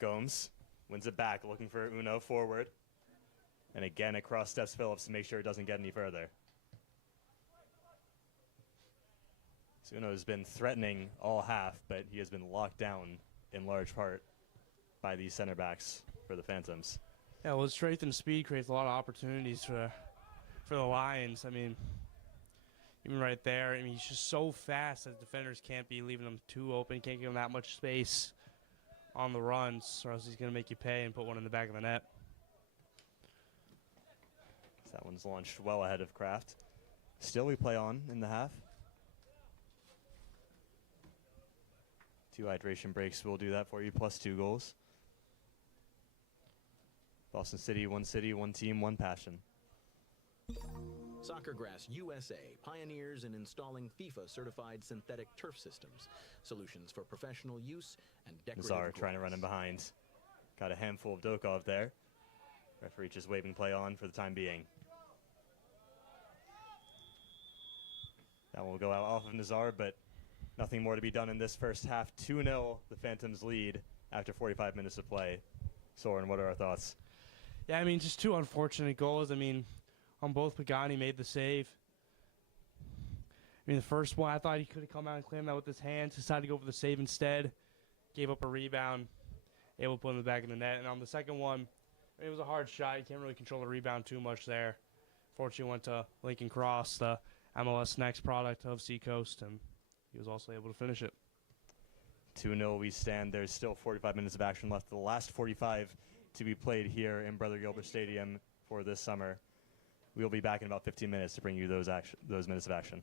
Gomes wins it back, looking for Uno forward. And again, across steps Phillips to make sure it doesn't get any further. So Uno has been threatening all half, but he has been locked down in large part by these center backs for the Phantoms. Yeah, well, his strength and speed creates a lot of opportunities for the Lions. I mean, even right there, I mean, he's just so fast that defenders can't be leaving him too open, can't give him that much space on the runs, or else he's going to make you pay and put one in the back of the net. That one's launched well ahead of Kraft. Still, we play on in the half. 2 hydration breaks will do that for you, plus 2 goals. Boston City, one team, one passion. Soccergrass USA pioneers in installing FIFA-certified synthetic turf systems, solutions for professional use and decorative Nazar trying to grass. run in behind. Got a handful of Dokov there. Referee just waving play on for the time being. That will go out off of Nazar, but nothing more to be done in this first half. 2-0, the Phantoms lead after 45 minutes of play. Soren, what are our thoughts? Yeah, I mean, just 2 unfortunate goals. I mean, on both, Pagani made the save. I mean, the first one, I thought he could have come out and claimed that with his hands. Decided to go for the save instead. Gave up a rebound. Able to put it in the back of the net. And on the second one, it was a hard shot. You can't really control the rebound too much there. Fortunately, went to Lincoln Cross, the MLS Next product of Seacoast, and he was also able to finish it. 2-0 we stand. There's still 45 minutes of action left. The last 45 to be played here in Brother Gilbert Stadium for this summer. We'll be back in about 15 minutes to bring you those minutes of action.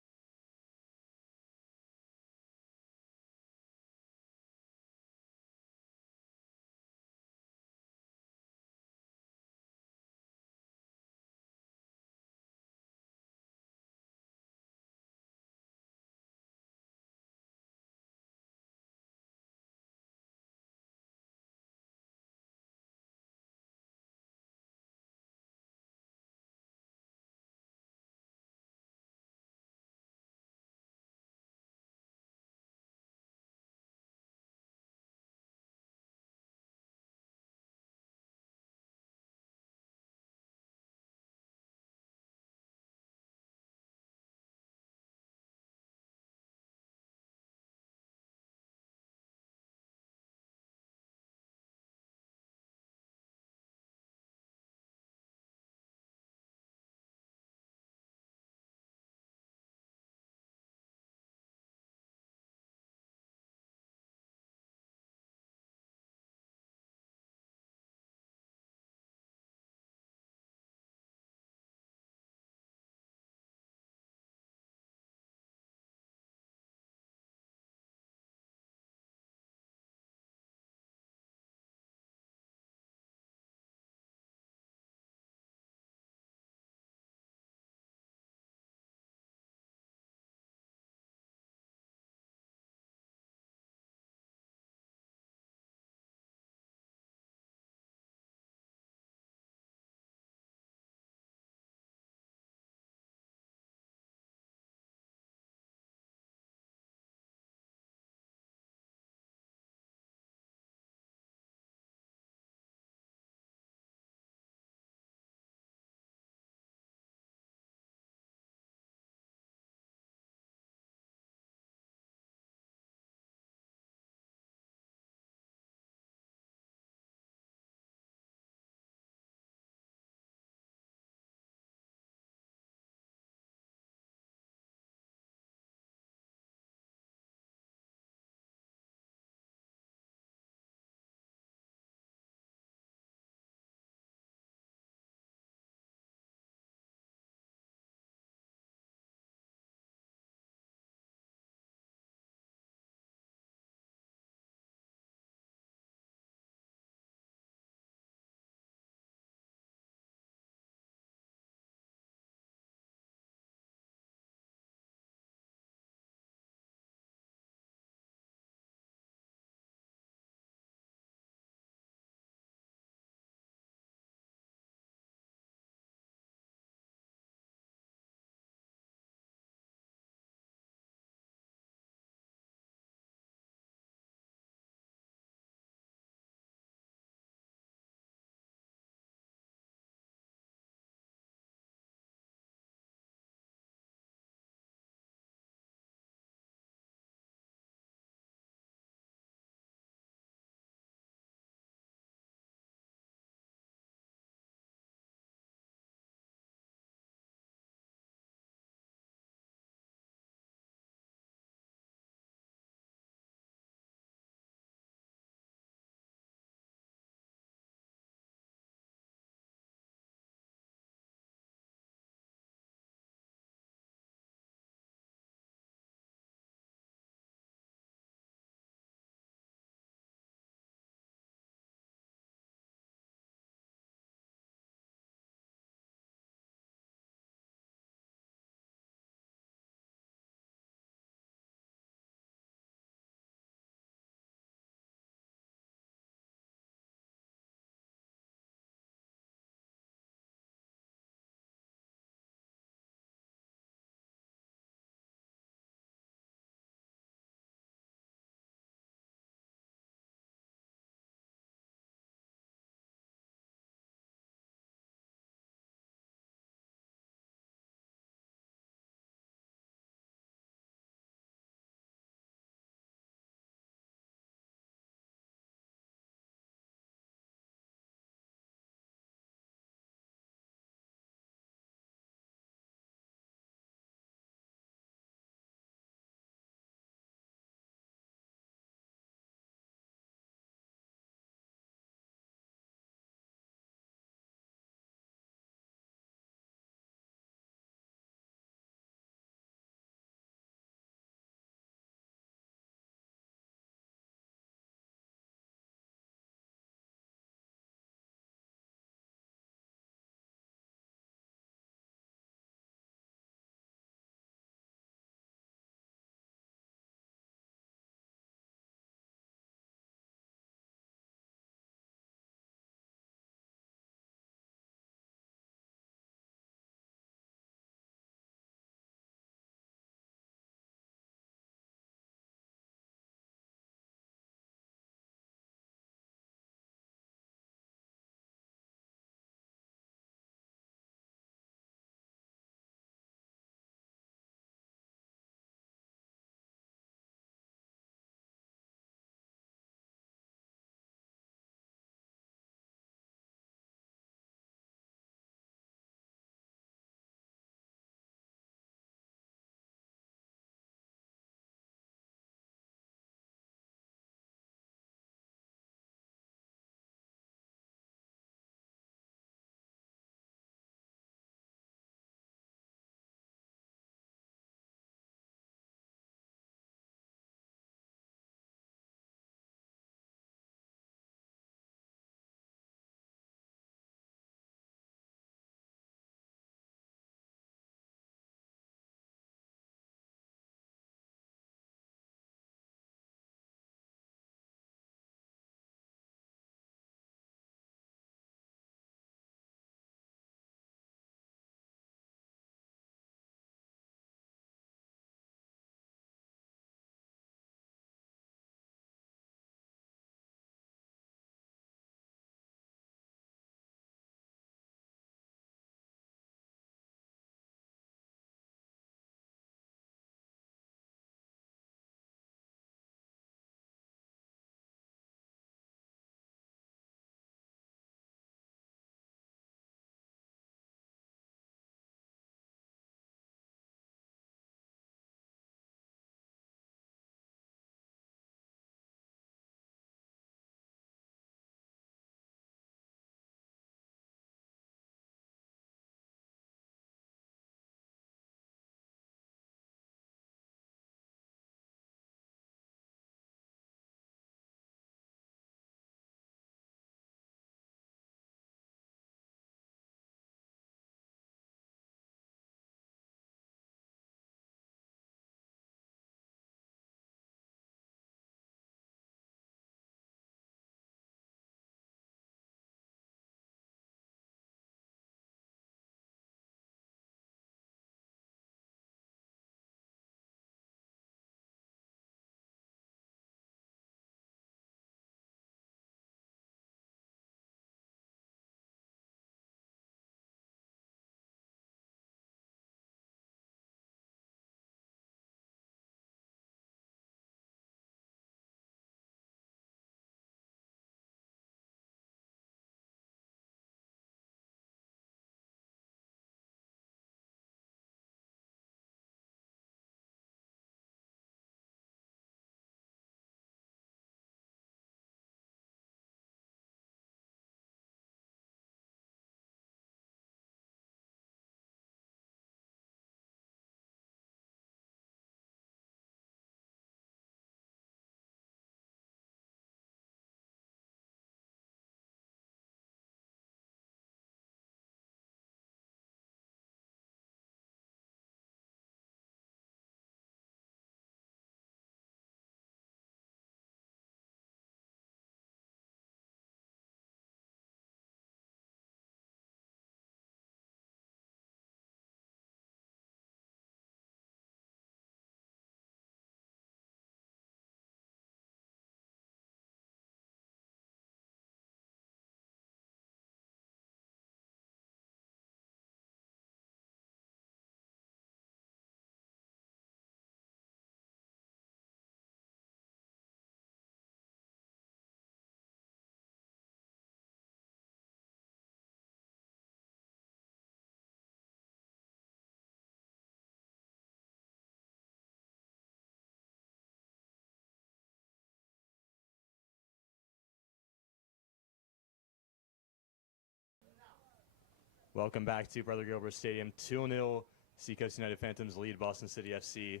Welcome back to Brother Gilbert Stadium. 2-0 Seacoast United Phantoms lead Boston City FC.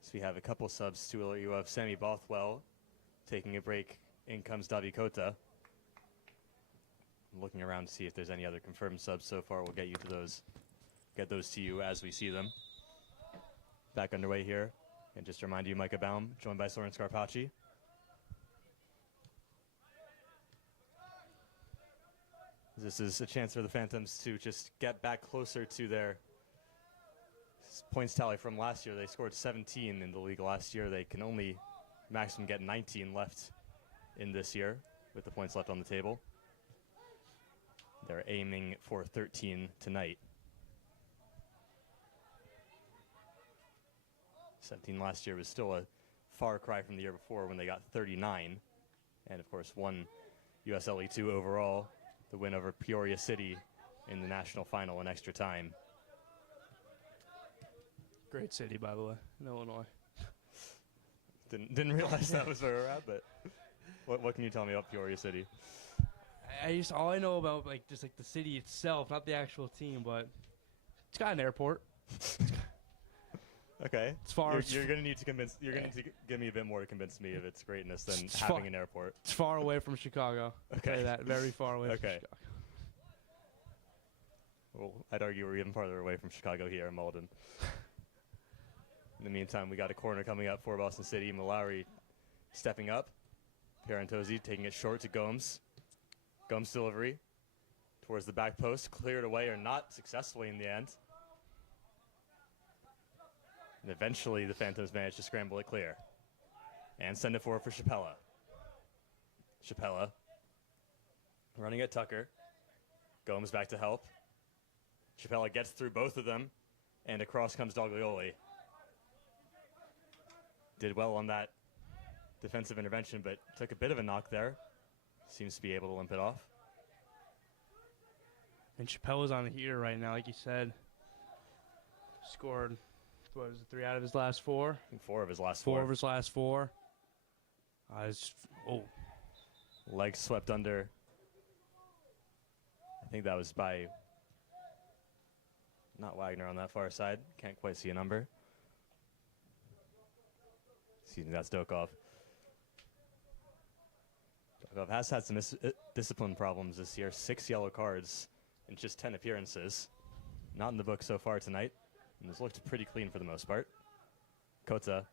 So we have a couple subs to alert you of. Sammy Bothwell taking a break. In comes Davi Kota. I'm looking around to see if there's any other confirmed subs so far. We'll get those to you as we see them. Back underway here. And just to remind you, Micah Baum, joined by Soren Scarpacci. This is a chance for the Phantoms to just get back closer to their points tally from last year. They scored 17 in the league last year. They can only maximum get 19 left in this year with the points left on the table. They're aiming for 13 tonight. 17 last year was still a far cry from the year before when they got 39. And of course won USL League 2 overall. The win over Peoria City in the national final in extra time. Great city, by the way, in Illinois. Didn't realize that was where we're at, but what can you tell me about Peoria City? All I know about just the city itself, not the actual team, but it's got an airport. Okay. As far you're gonna need to convince. You're gonna need to give me a bit more to convince me of its greatness than having an airport. It's far away from Chicago. Okay. That very far away from Chicago. Well, I'd argue we're even farther away from Chicago here in Malden. In the meantime, we got a corner coming up for Boston City. Malawi stepping up. Pierantozzi taking it short to Gomes. Gomes delivery towards the back post. Cleared away or not successfully in the end. And eventually the Phantoms managed to scramble it clear. And send it forward for Chapella. Chapella running at Tucker. Gomes back to help. Chapella gets through both of them. And across comes Doglioli. Did well on that defensive intervention, but took a bit of a knock there. Seems to be able to limp it off. And Chapella's on the heater right now, like you said. Scored, what was it, 3 out of his last 4? I think 4 of his last 4. 4 of his last 4. Legs swept under. I think that was by not Wagner on that far side. Can't quite see a number. Excuse me, that's Dokov. Dokov has had some discipline problems this year. 6 yellow cards in just 10 appearances. Not in the book so far tonight. And this looked pretty clean for the most part. Kota,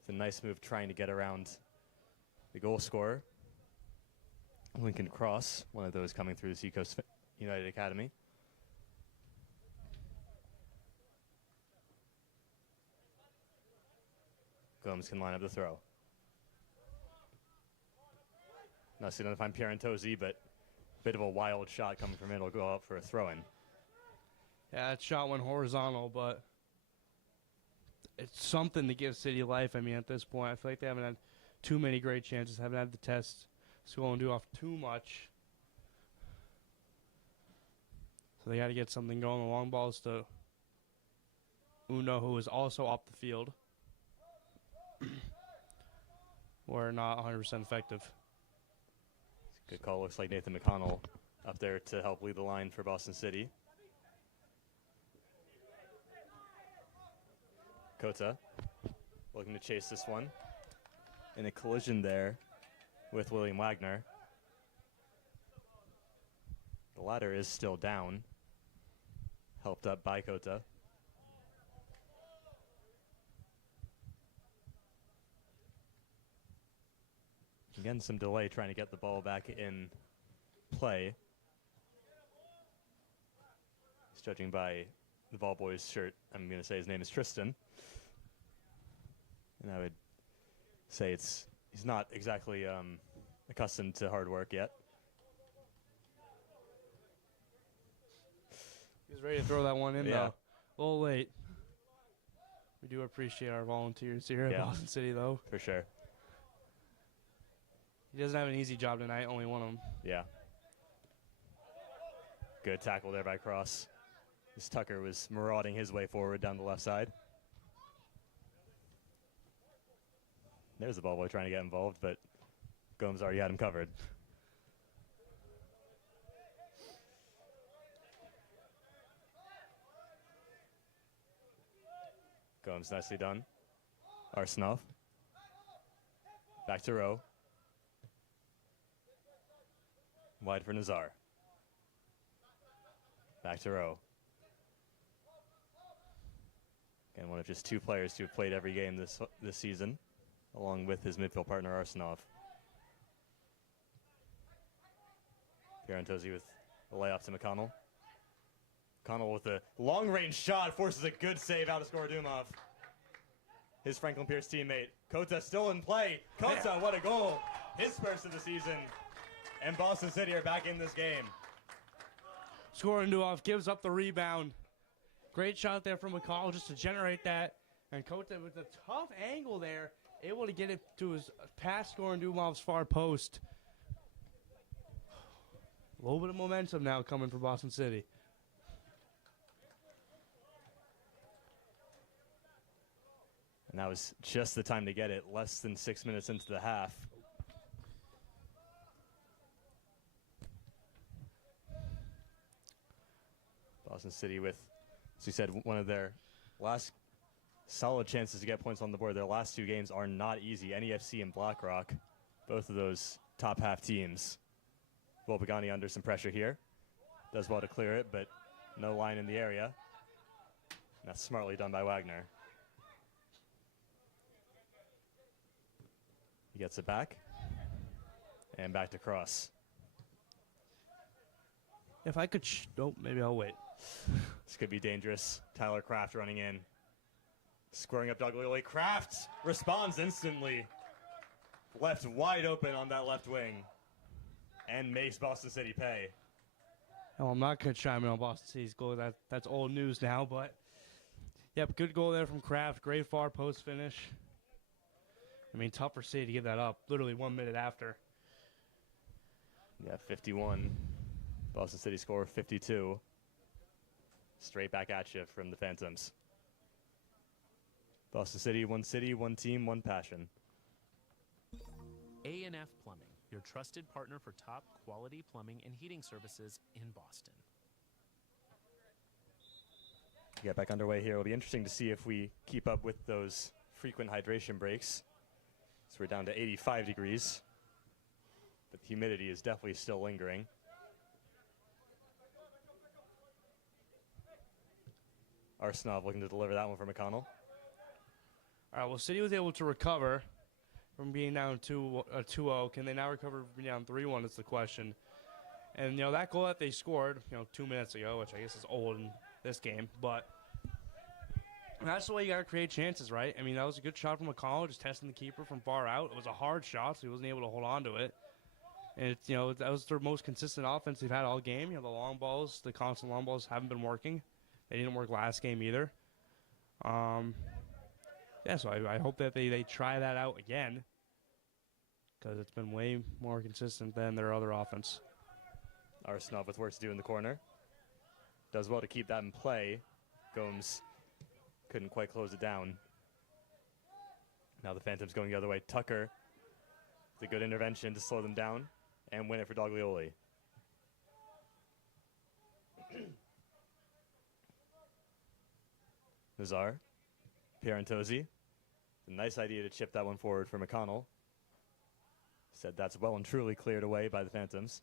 it's a nice move trying to get around the goal scorer. Lincoln Cross, one of those coming through the Seacoast United Academy. Gomes can line up the throw. Now see to find Pierantozzi, but a bit of a wild shot coming from him. It'll go out for a throw-in. Yeah, that shot went horizontal, but it's something to give City life. I mean, at this point, I feel like they haven't had too many great chances. Haven't had the test school and do off too much. So they got to get something going. The long balls to Uno, who is also up the field. Were not 100% effective. Good call. Looks like Nathan McConnell up there to help lead the line for Boston City. Kota looking to chase this one. In a collision there with William Wagner. The latter is still down. Helped up by Kota. Again, some delay trying to get the ball back in play. Just judging by the ball boy's shirt, I'm going to say his name is Tristan. And I would say he's not exactly accustomed to hard work yet. He's ready to throw that one in, Yeah. though. A little late. We do appreciate our volunteers here at Boston City, though. For sure. He doesn't have an easy job tonight, only one of them. Yeah. Good tackle there by Cross. This Tucker was marauding his way forward down the left side. There's the ball boy trying to get involved, but Gomes already had him covered. Gomes nicely done. Arsenov. Back to Rowe. Wide for Nazar. Back to Rowe. Again, one of just 2 players to have played every game this season, along with his midfield partner, Arsenov. Pierantozzi with a layup to McConnell. McConnell with a long-range shot, forces a good save out of score Dumov. His Franklin Pierce teammate. Kota still in play. Kota, what a goal. His first of the season. And Boston City are back in this game. Scoring Dumov gives up the rebound. Great shot there from McCall just to generate that. And Kota with a tough angle there, able to get it to his pass scoring Dumov's far post. A little bit of momentum now coming for Boston City. And that was just the time to get it, less than 6 minutes into the half. Boston City with, as we said, one of their last solid chances to get points on the board. Their last 2 games are not easy. NEFC and Blackrock, both of those top half teams. Volpagani under some pressure here. Does well to clear it, but no line in the area. And that's smartly done by Wagner. He gets it back. And back to Cross. If I could, nope, maybe I'll wait. This could be dangerous. Tyler Kraft running in. Squaring up Doglioli. Kraft responds instantly. Left wide open on that left wing. And makes Boston City pay. Oh, I'm not going to chime in on Boston City's goal. That's old news now, but yep, good goal there from Kraft. Great far post finish. I mean, tough for City to give that up literally 1 minute after. Yeah, 51. Boston City score 52. Straight back at you from the Phantoms. Boston City, one team, one passion. A&F Plumbing, your trusted partner for top quality plumbing and heating services in Boston. Get back underway here. It'll be interesting to see if we keep up with those frequent hydration breaks. So we're down to 85 degrees, but the humidity is definitely still lingering. Arsenov looking to deliver that one for McConnell. All right, well, City was able to recover from being down 2-0. Can they now recover from being down 3-1 is the question. And, that goal that they scored, 2 minutes ago, which I guess is old in this game, but that's the way you got to create chances, right? I mean, that was a good shot from McConnell, just testing the keeper from far out. It was a hard shot, so he wasn't able to hold on to it. And, it's, that was their most consistent offense they've had all game. The long balls, the constant long balls haven't been working. They didn't work last game either. So I hope that they try that out again because it's been way more consistent than their other offense. Arsenov with work to do in the corner. Does well to keep that in play. Gomes couldn't quite close it down. Now the Phantoms going the other way. Tucker with a good intervention to slow them down and win it for Doglioli. Nazar. Pierantozzi. A nice idea to chip that one forward for McConnell. Said that's well and truly cleared away by the Phantoms.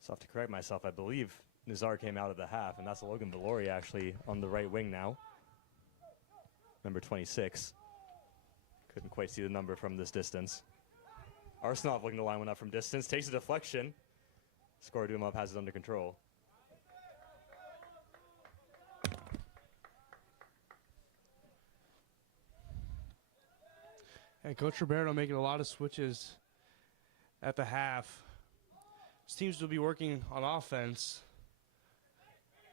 So I have to correct myself. I believe Nazar came out of the half, and that's Logan Valori actually on the right wing now. Number 26. Couldn't quite see the number from this distance. Arsenov looking to line one up from distance. Takes a deflection. Score Dumov has it under control. And Coach Roberto making a lot of switches at the half. Seems to be working on offense.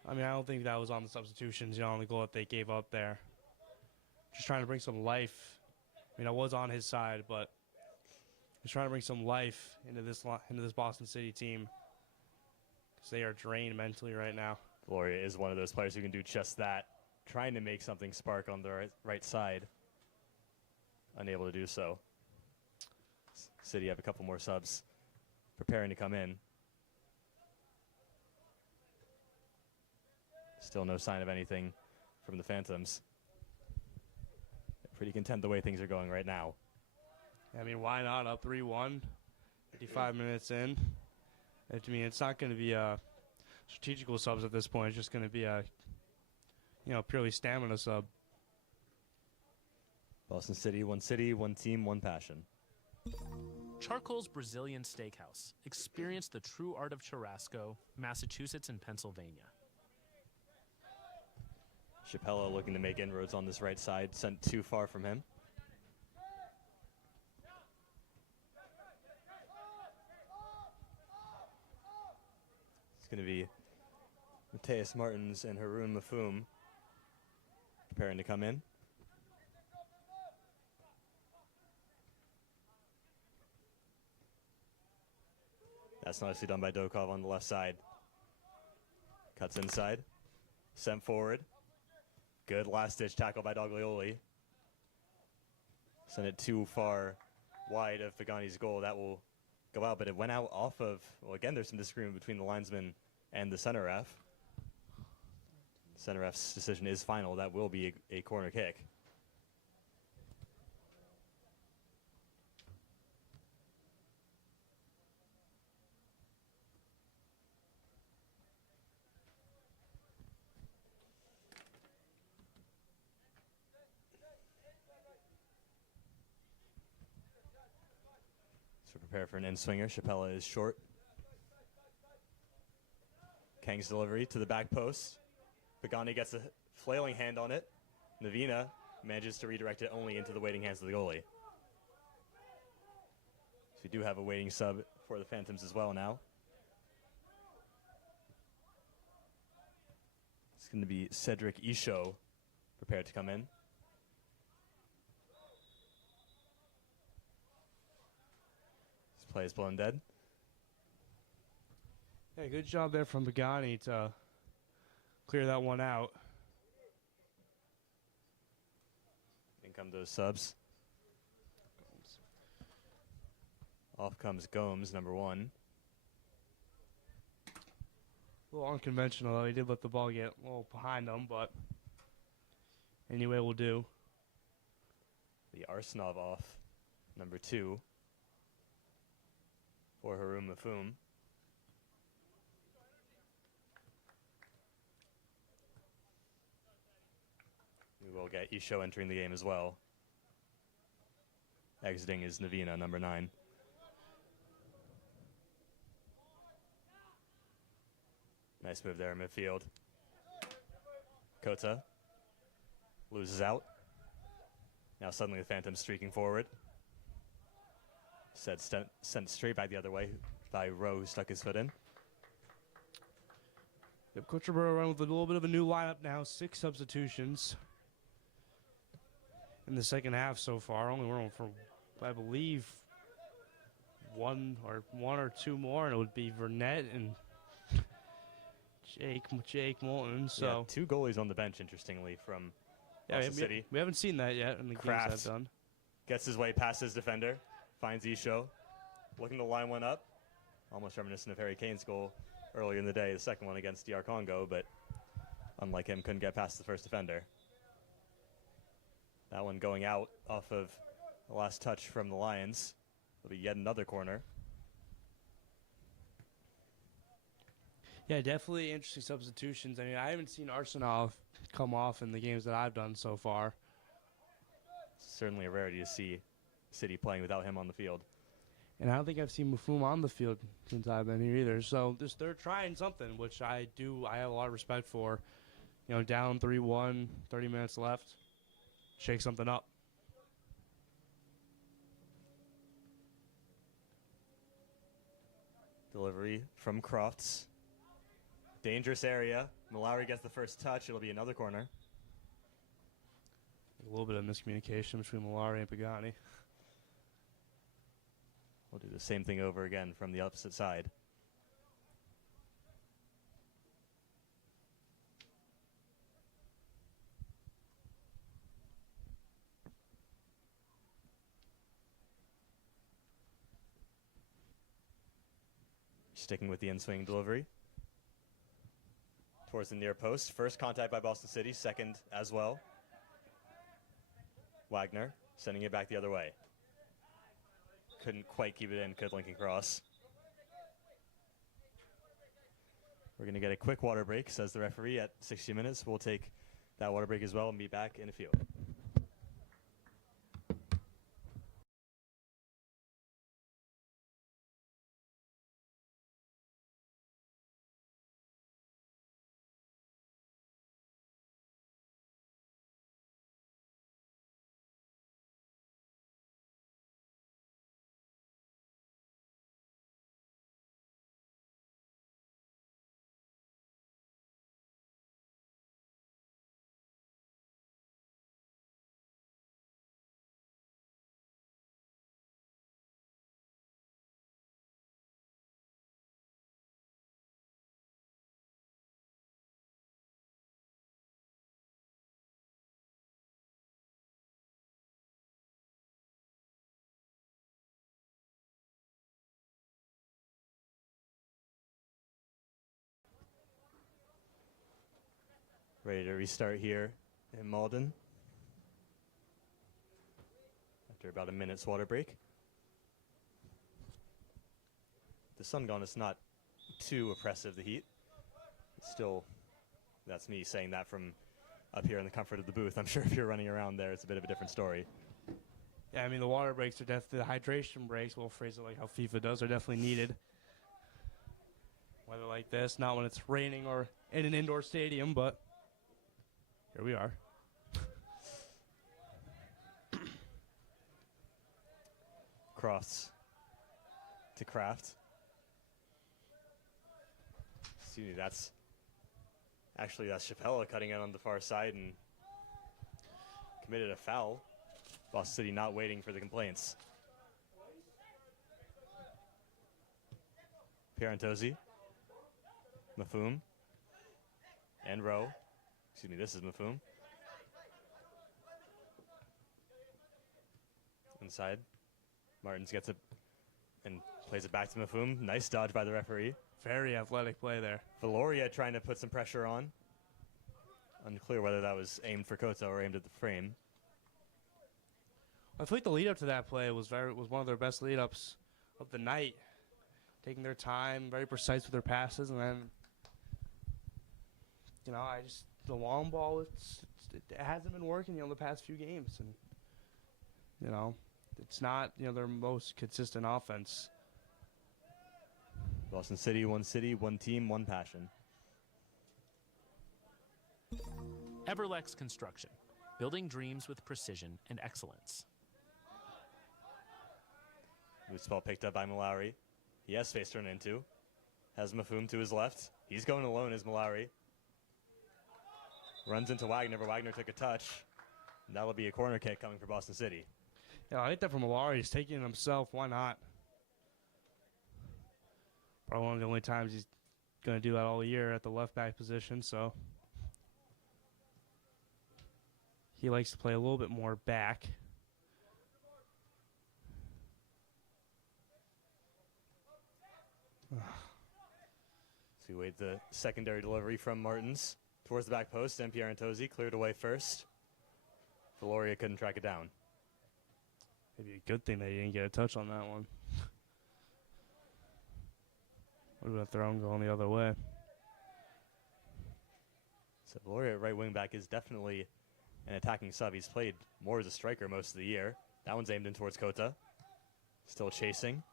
I mean, I don't think that was on the substitutions, on the goal that they gave up there. Just trying to bring some life. I mean, I was on his side, but he's trying to bring some life into this Boston City team because they are drained mentally right now. Gloria is one of those players who can do just that. trying to make something spark on the right side. Unable to do so. City have a couple more subs preparing to come in. Still no sign of anything from the Phantoms. They're pretty content the way things are going right now. I mean, why not? Up 3-1, 55 minutes in. I mean, it's not going to be strategical subs at this point. It's just going to be a, purely stamina sub. Boston City, one team, one passion. Charcoal's Brazilian Steakhouse. Experience the true art of churrasco, Massachusetts and Pennsylvania. Chapella looking to make inroads on this right side, sent too far from him. It's going to be Mateus Martins and Harun Mafum preparing to come in. That's nicely done by Dokov on the left side. Cuts inside. Sent forward. Good last-ditch tackle by Doglioli. Sent it too far wide of Pagani's goal. That will go out, but it went out off of, well, again, there's some disagreement between the linesman and the center ref. Center ref's decision is final. That will be a corner kick. So prepare for an in-swinger. Chapella is short. Kang's delivery to the back post. Pagani gets a flailing hand on it. Navina manages to redirect it only into the waiting hands of the goalie. So we do have a waiting sub for the Phantoms as well now. It's going to be Cedric Isho prepared to come in. This play is blown dead. Yeah, good job there from Pagani to clear that one out. In come those subs. Off comes Gomes, number 1. A little unconventional, though. He did let the ball get a little behind him, but anyway, we'll do. The Arsenov off, number 2, for Harun Mafum. We will get Isho entering the game as well. Exiting is Navina, number 9. Nice move there in midfield. Kota loses out. Now suddenly the Phantoms streaking forward. Sent straight back the other way by Rowe, who stuck his foot in. Yep, Kutcherborough run with a little bit of a new lineup now. 6 substitutions in the second half so far. Only room for, I believe, one or two more, and it would be Vernette and Jake Moulton. So yeah, 2 goalies on the bench, interestingly, from Boston City. We haven't seen that yet in the games I've done. Gets his way past his defender, finds Isho, looking to line one up. Almost reminiscent of Harry Kane's goal earlier in the day, the second one against DR Congo, but unlike him, couldn't get past the first defender. That one going out off of the last touch from the Lions. It'll be yet another corner. Yeah, definitely interesting substitutions. I mean, I haven't seen Arsenov come off in the games that I've done so far. Certainly a rarity to see City playing without him on the field. And I don't think I've seen Mafum on the field since I've been here either. So they're trying something, which I have a lot of respect for. You know, down 3-1, 30 minutes left. Shake something up. Delivery from Crofts. Dangerous area. Mallory gets the first touch. It'll be another corner. A little bit of miscommunication between Malari and Pagani. We'll do the same thing over again from the opposite side. Sticking with the in-swing delivery. Towards the near post. First contact by Boston City, second as well. Wagner sending it back the other way. Couldn't quite keep it in, could Lincoln Cross. We're going to get a quick water break, says the referee, at 60 minutes. We'll take that water break as well and be back in a few. Ready to restart here in Malden after about a minute's water break. The sun gone is not too oppressive, the heat. Still, that's me saying that from up here in the comfort of the booth. I'm sure if you're running around there, it's a bit of a different story. Yeah, I mean, the water breaks are definitely, the hydration breaks, we'll phrase it like how FIFA does, are definitely needed. Weather like this, not when it's raining or in an indoor stadium, but here we are. Cross to Kraft. Excuse me, that's Chapella cutting out on the far side and committed a foul. Boston City not waiting for the complaints. Pierantozzi, Mafum, and Rowe. Excuse me, this is Mafum. Inside. Martins gets it and plays it back to Mafum. Nice dodge by the referee. Very athletic play there. Valoria trying to put some pressure on. Unclear whether that was aimed for Kota or aimed at the frame. I feel like the lead up to that play was one of their best lead ups of the night. Taking their time, very precise with their passes, and then, you know, the long ball, it hasn't been working, the past few games, and, it's not, their most consistent offense. Boston City, one team, one passion. Everlex Construction, building dreams with precision and excellence. Loose ball picked up by Malawi. He has space to run into. Has Mafum to his left. He's going alone as Malawi. Runs into Wagner, but Wagner took a touch. And that'll be a corner kick coming for Boston City. Yeah, I like that from Malari. He's taking it himself. Why not? Probably one of the only times he's going to do that all year at the left back position, so he likes to play a little bit more back. So we wait the secondary delivery from Martins towards the back post, and Pierantozzi cleared away first. Valoria couldn't track it down. Maybe a good thing that he didn't get a touch on that one. Would have been thrown going the other way. So Valoria at right wing back is definitely an attacking sub. He's played more as a striker most of the year. That one's aimed in towards Kota. Still chasing.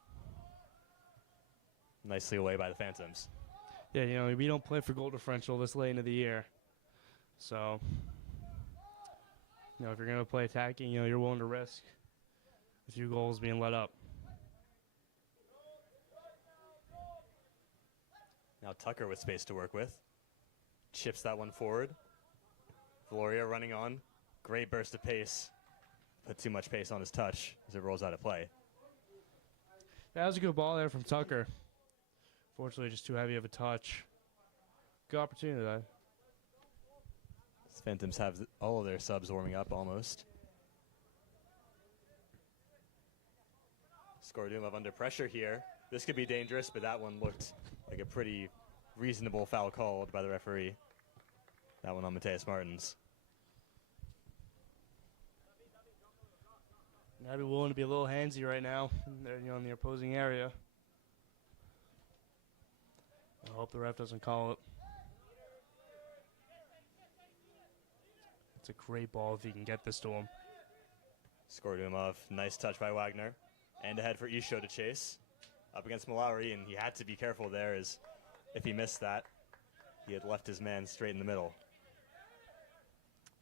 Nicely away by the Phantoms. Yeah, we don't play for goal differential this late into the year. So, if you're going to play attacking, you're willing to risk a few goals being let up. Now Tucker with space to work with. Chips that one forward. Valoria running on. Great burst of pace. Put too much pace on his touch as it rolls out of play. That was a good ball there from Tucker. Fortunately, just too heavy of a touch. Good opportunity, though. Phantoms have all of their subs warming up almost. Skordumov under pressure here. This could be dangerous, but that one looked like a pretty reasonable foul called by the referee. That one on Mateus Martins. I'd be willing to be a little handsy right now. They're, in the opposing area. I hope the ref doesn't call it. It's a great ball if he can get this to him. Skordumov, nice touch by Wagner. And ahead for Isho to chase. Up against Mallory, and he had to be careful there, as if he missed that, he had left his man straight in the middle.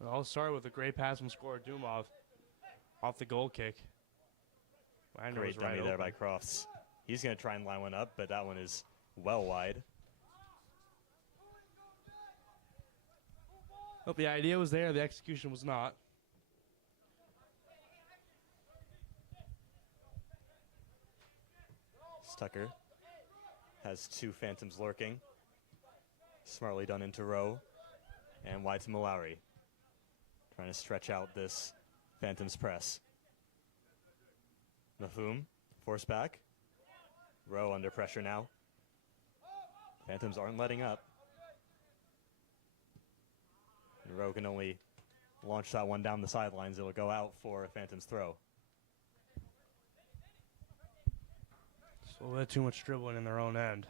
It all started with a great pass from Skordumov off the goal kick. Wagner Great was right dummy there open. by Crofts. He's going to try and line one up, but that one is well wide. But the idea was there, the execution was not. Tucker has two Phantoms lurking. Smartly done into row. And wide to Mallory. Trying to stretch out this Phantoms press. Mafum, force back. Row under pressure now. Phantoms aren't letting up. And Row can only launch that one down the sidelines. It'll go out for a Phantoms throw. Just a little bit too much dribbling in their own end.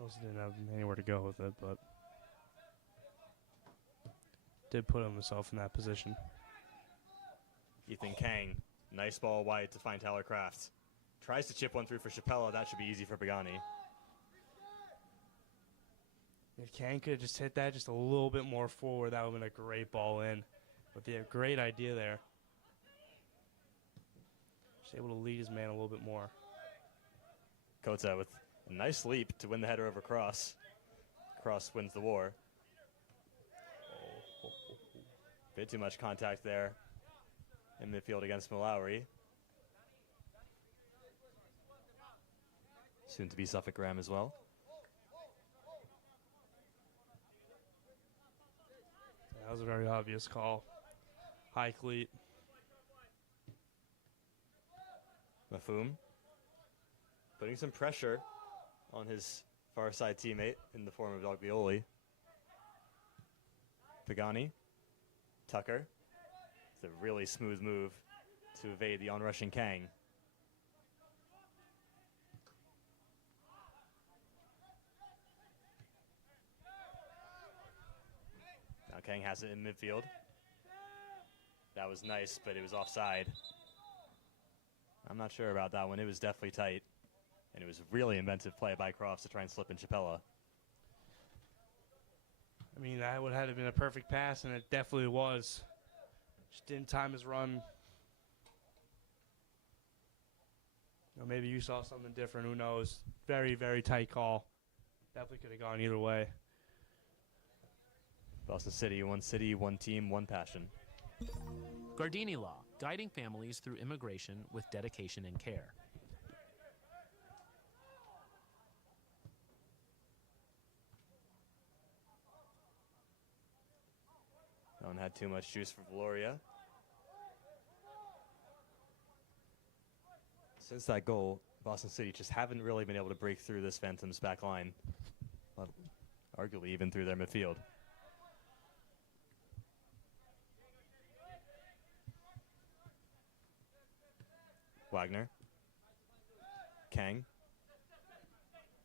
Also didn't have anywhere to go with it, but did put himself in that position. Ethan Kang, nice ball wide to find Tyler Kraft. Tries to chip one through for Chappella. That should be easy for Pagani. If Kang could have just hit that just a little bit more forward, that would have been a great ball in. But they have great idea there. Just able to lead his man a little bit more. Kota with a nice leap to win the header over Cross. Cross wins the war. Bit too much contact there in midfield against Mallory. Soon to be Suffolk Graham as well. That was a very obvious call. High cleat. Mafum putting some pressure on his far side teammate in the form of Dogbioli. Pagani. Tucker. It's a really smooth move to evade the onrushing Kang. Now Kang has it in midfield. That was nice, but it was offside. I'm not sure about that one. It was definitely tight. And it was a really inventive play by Crofts to try and slip in Chappella. I mean, that would have been a perfect pass, and it definitely was. Just didn't time his run. Or maybe you saw something different. Who knows? Very, very tight call. Definitely could have gone either way. Boston City, one team, one passion. Gardini Law, guiding families through immigration with dedication and care. No one had too much juice for Valoria. Since that goal, Boston City just haven't really been able to break through this Phantoms back line. Well, arguably even through their midfield. Wagner. Kang.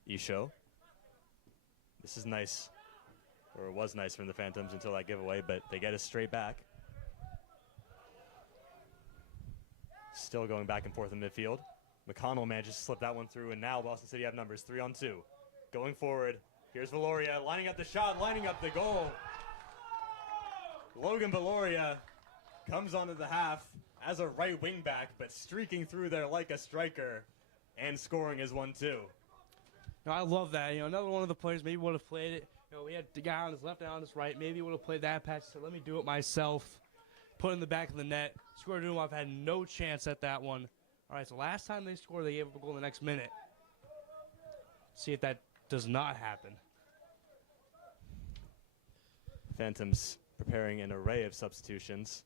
Isho. This is nice. Or it was nice from the Phantoms until that giveaway, but they get us straight back. Still going back and forth in midfield. McConnell manages to slip that one through, and now Boston City have numbers 3-on-2. Going forward. Here's Valoria lining up the shot, lining up the goal. Logan Valoria comes onto the half as a right wing back, but streaking through there like a striker and scoring his 1-2. No, I love that. Another one of the players maybe would have played it. We had the guy on his left and on his right. Maybe he would have played that patch. So let me do it myself. Put it in the back of the net. Skordumov had no chance at that one. All right, so last time they scored, they gave up a goal in the next minute. See if that does not happen. Phantoms preparing an array of substitutions,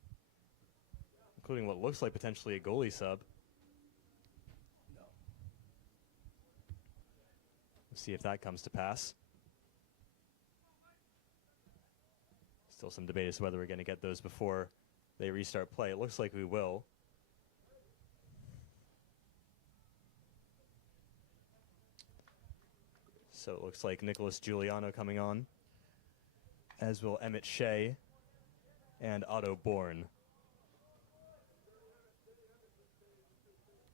including what looks like potentially a goalie sub. See if that comes to pass. Still some debate as to whether we're going to get those before they restart play. It looks like we will. So it looks like Nicholas Giuliano coming on, as will Emmett Shea and Otto Bourne.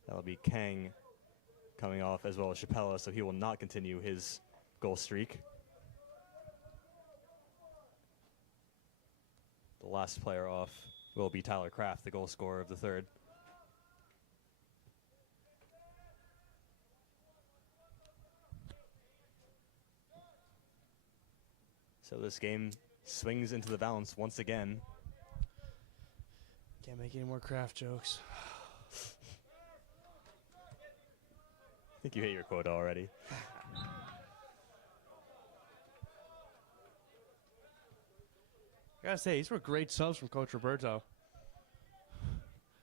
That'll be Kang coming off, as well as Chappella, so he will not continue his goal streak. The last player off will be Tyler Kraft, the goal scorer of the third. So this game swings into the balance once again. Can't make any more Kraft jokes. I think you hit your quota already. I gotta say, these were great subs from Coach Roberto.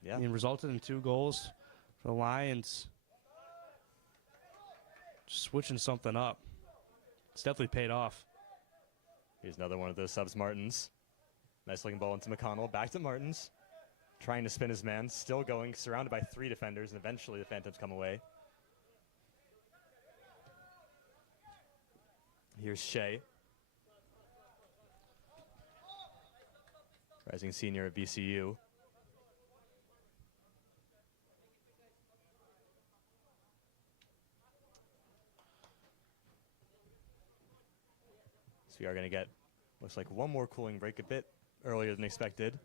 Yeah. I mean, resulted in 2 goals for the Lions. Just switching something up. It's definitely paid off. Here's another one of those subs, Martins. Nice looking ball into McConnell. Back to Martins. Trying to spin his man. Still going. Surrounded by 3 defenders. And eventually the Phantoms come away. Here's Shea. Rising senior at VCU. So we are going to get, looks like, one more cooling break, a bit earlier than expected.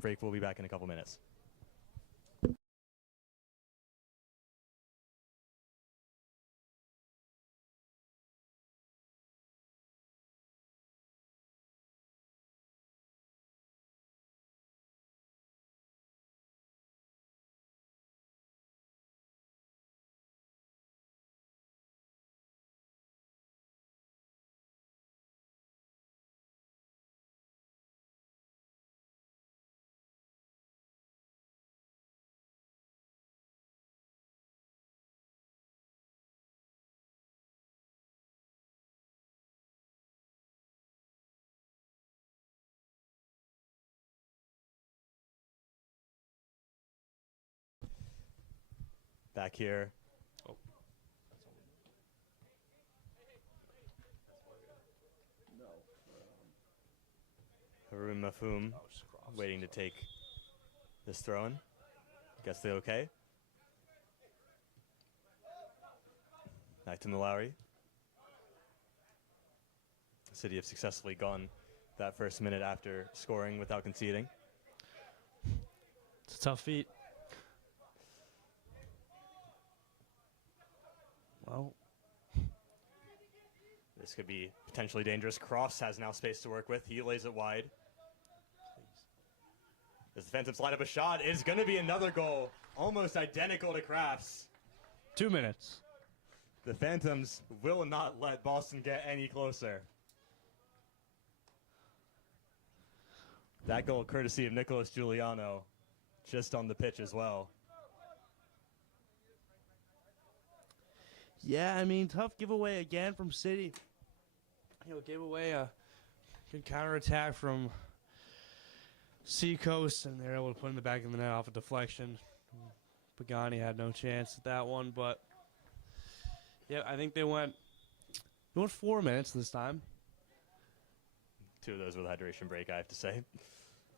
Break. We'll be back in a couple minutes. Back here. Oh. Haroon Mafum waiting to take this throw-in. Guess they okay. Back to Malawi. City have successfully gone that first minute after scoring without conceding. It's a tough feat. Well, this could be potentially dangerous. Cross has now space to work with. He lays it wide. As the Phantoms line up a shot, it's going to be another goal. Almost identical to Kraft's. 2 minutes. The Phantoms will not let Boston get any closer. That goal courtesy of Nicholas Giuliano, just on the pitch as well. Yeah, I mean, tough giveaway again from City. You know, gave away a good counterattack from Seacoast, and they're able to put in the back of the net off a deflection. Pagani had no chance at that one, but yeah, I think they went 4 minutes this time. 2 of those with a hydration break, I have to say.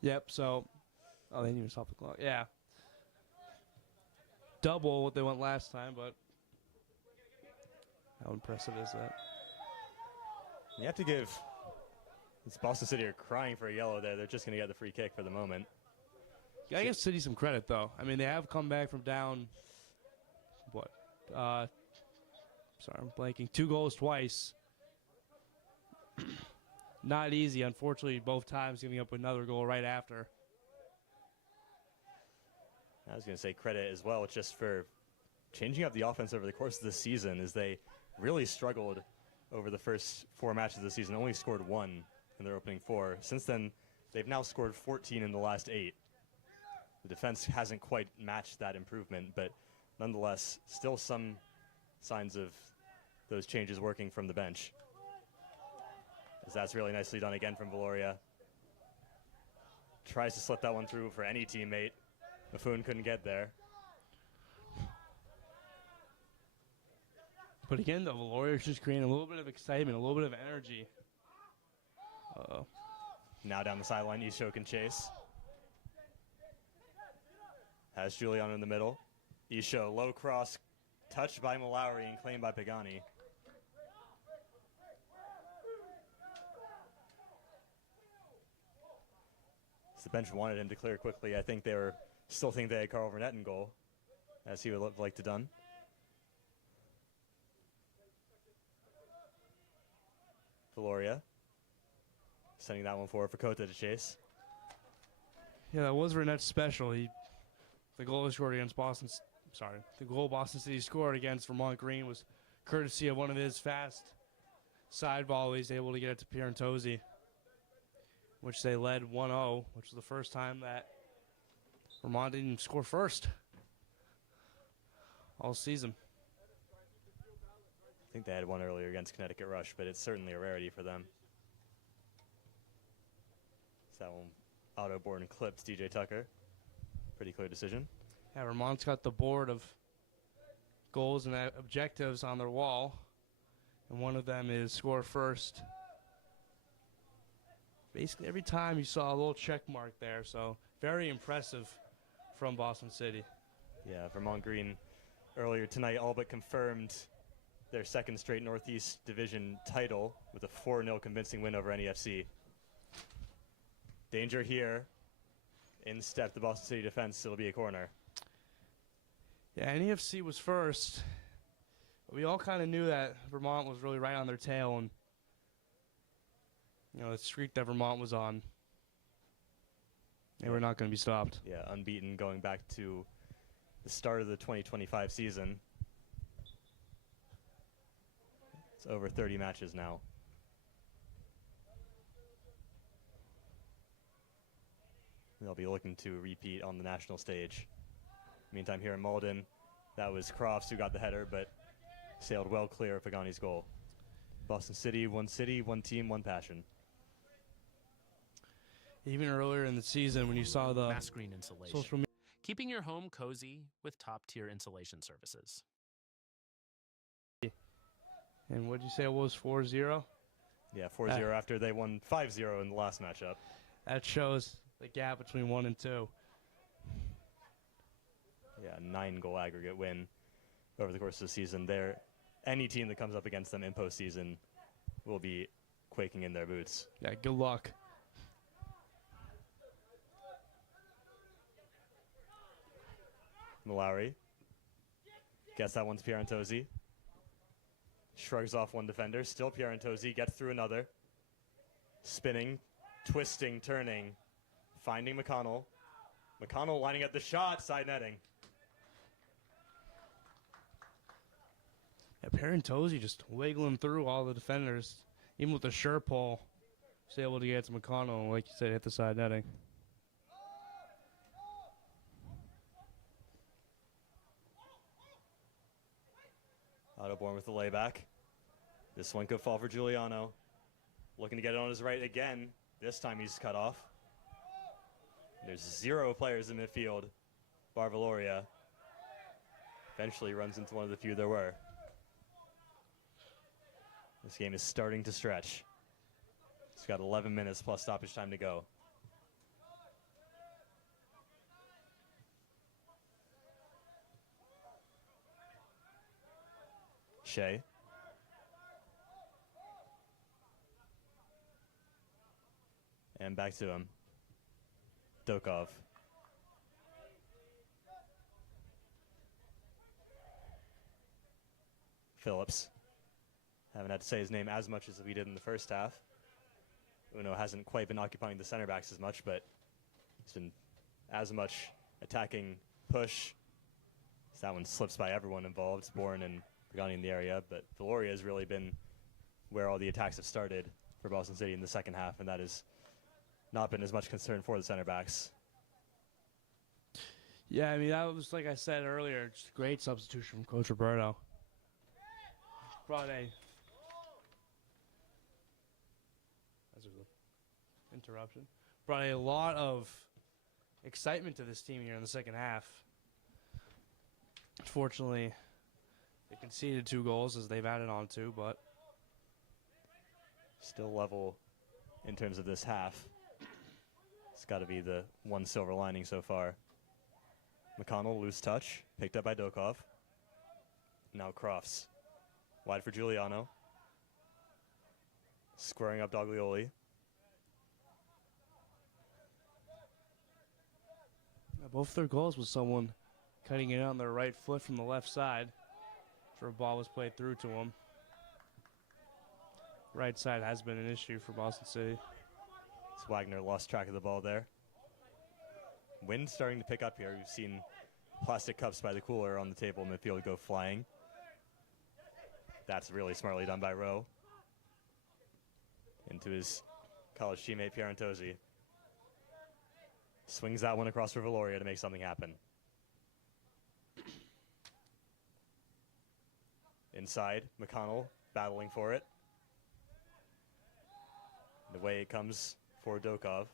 Yep, so, they didn't even stop the clock. Yeah. Double what they went last time, but how impressive is that? You have to give, it's Boston City are crying for a yellow there. They're just going to get the free kick for the moment. Yeah, I give City some credit, though. I mean, they have come back from down, sorry, I'm blanking. 2 goals twice. Not easy, unfortunately, both times giving up another goal right after. I was going to say credit as well just for changing up the offense over the course of the season, as they really struggled over the first 4 matches of the season. Only scored 1 in their opening 4. Since then, They've now scored 14 in the last 8. The defense hasn't quite matched that improvement, but nonetheless, still some signs of those changes working from the bench. As that's really nicely done again from Valoria. Tries to slip that one through for any teammate. Mafun couldn't get there. But again, the Valoria's just creating a little bit of excitement, a little bit of energy. Uh-oh. Now down the sideline, Isho can chase. Has Giuliano in the middle. Isho, low cross, touched by Mallory and claimed by Pagani. The bench wanted him to clear quickly. I think they were still think they had Carl Burnett in goal, as he would like to done. Valoria sending that one forward for Kota to chase. Yeah, that was Burnett's special. The goal he scored against Boston. Sorry, the goal Boston City scored against Vermont Green was courtesy of one of his fast side volleys, able to get it to Pierantozzi, which they led 1-0, which was the first time that Vermont didn't score first all season. I think they had one earlier against Connecticut Rush, but it's certainly a rarity for them. So that one auto-board and clips DJ Tucker. Pretty clear decision. Yeah, Vermont's got the board of goals and objectives on their wall, and one of them is score first. Basically every time you saw a little check mark there, so very impressive from Boston City. Yeah, Vermont Green earlier tonight all but confirmed their second straight Northeast Division title with a 4-0 convincing win over NEFC. Danger here. In step the Boston City defense. It'll be a corner. Yeah, NEFC was first. But we all kind of knew that Vermont was really right on their tail, and the streak that Vermont was on, they were not going to be stopped. Yeah, unbeaten going back to the start of the 2025 season. It's over 30 matches now. They'll be looking to repeat on the national stage. Meantime, here in Malden, that was Crofts who got the header, but sailed well clear of Pagani's goal. Boston City, one team, one passion. Even earlier in the season, when you saw the Mass Green Insulation. social media, Keeping your home cozy with top-tier insulation services. and what did you say it was, 4-0? Yeah, 4-0 after they won 5-0 in the last matchup. That shows the gap between 1 and 2. Yeah, 9-goal aggregate win over the course of the season. Any team that comes up against them in postseason will be quaking in their boots. Yeah, good luck. Mallory gets that one to Pierantozzi. Shrugs off one defender. Still Pierantozzi gets through another. Spinning, twisting, turning, finding McConnell. McConnell lining up the shot, side netting. Yeah, Pierantozzi just wiggling through all the defenders, even with the shirt pull, was able to get to McConnell, and like you said, hit the side netting. Ottoborn with the layback. This one could fall for Giuliano. Looking to get it on his right again. This time he's cut off. There's 0 players in midfield. Bar Valoria eventually runs into one of the few there were. This game is starting to stretch. It's got 11 minutes plus stoppage time to go. Shea. And back to him. Dokov. Phillips. Haven't had to say his name as much as we did in the first half. Uno hasn't quite been occupying the center backs as much, but he's been as much attacking push. So that one slips by everyone involved, Bourne and Pagani in the area, but Valoria has really been where all the attacks have started for Boston City in the second half, and that is not been as much concern for the center backs. Yeah, I mean, that was, like I said earlier, just a great substitution from Coach Roberto. Brought a... That's an interruption. Brought a lot of excitement to this team here in the second half. Unfortunately, they conceded 2 goals as they've added on 2, but... Still level in terms of this half. It's got to be the one silver lining so far. McConnell, loose touch, picked up by Dokov. Now Crofts. Wide for Giuliano. Squaring up Doglioli. Both their goals was someone cutting it on their right foot from the left side after a ball was played through to him. Right side has been an issue for Boston City. As Wagner lost track of the ball there. Wind starting to pick up here. We've seen plastic cups by the cooler on the table in midfield go flying. That's really smartly done by Rowe. Into his college teammate Pierantozzi. Swings that one across for Valoria to make something happen. Inside, McConnell battling for it. The way it comes for Dokov.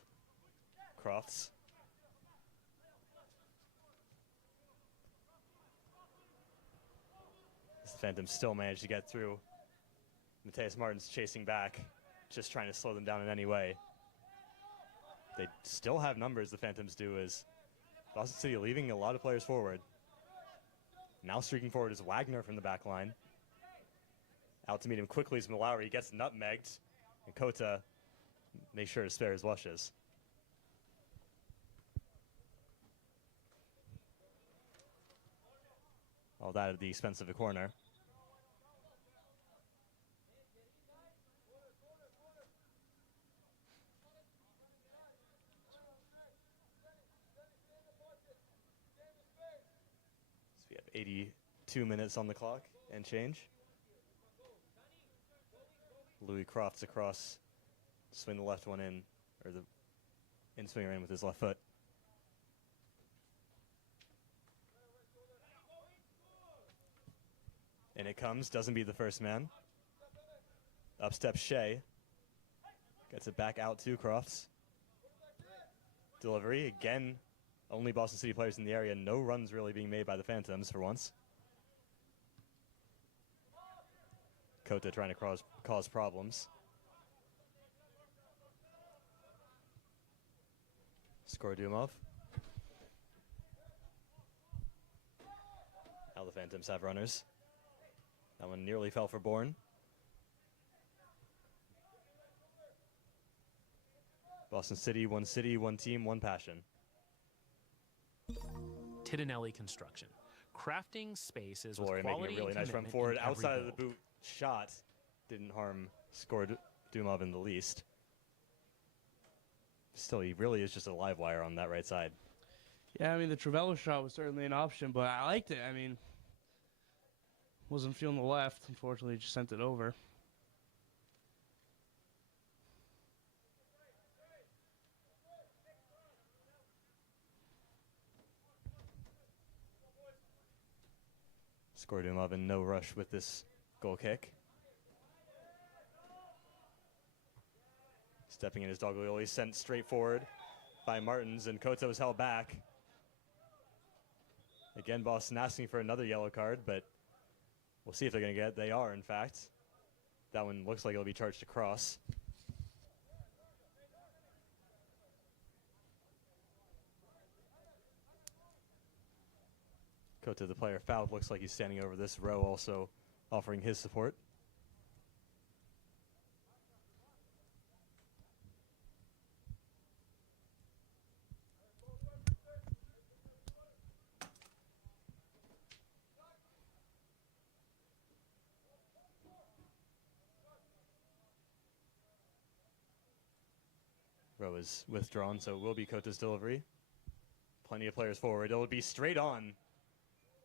Crofts. The Phantoms still managed to get through. Mateus Martin's chasing back, just trying to slow them down in any way. They still have numbers, the Phantoms do, as Boston City leaving a lot of players forward. Now streaking forward is Wagner from the back line. Out to meet him quickly is Mallory. He gets nutmegged, and Kota makes sure to spare his lushes. All that at the expense of a corner. So we have 82 minutes on the clock and change. Louis Crofts across, swing the left one in, or the in-swinger in with his left foot. And it comes, doesn't beat the first man. Up steps Shea. Gets it back out to Crofts. Delivery, again, only Boston City players in the area. No runs really being made by the Phantoms for once. Kota trying to cause problems. Skorodumov. Now the Phantoms have runners. That one nearly fell for Bourne. Boston City, one team, one passion. Tidanelli Construction. Crafting spaces with Glory quality making a really and nice run commitment forward. in every Outside of the build. boot shot. Didn't harm Skorodumov in the least. Still, he really is just a live wire on that right side. Yeah, I mean, the Travello shot was certainly an option, but I liked it. I mean, wasn't feeling the left. Unfortunately, just sent it over. Skorodumov in no rush with this goal kick. Stepping in his Doglioli, sent straight forward by Martins, and Kota was held back. Again, Boston asking for another yellow card, but we'll see if they're going to get it. They are, in fact. That one looks like it'll be charged across. Kota, the player fouled, looks like he's standing over this row, also offering his support. Row is withdrawn, so it will be Kota's delivery. Plenty of players forward. It'll be straight on.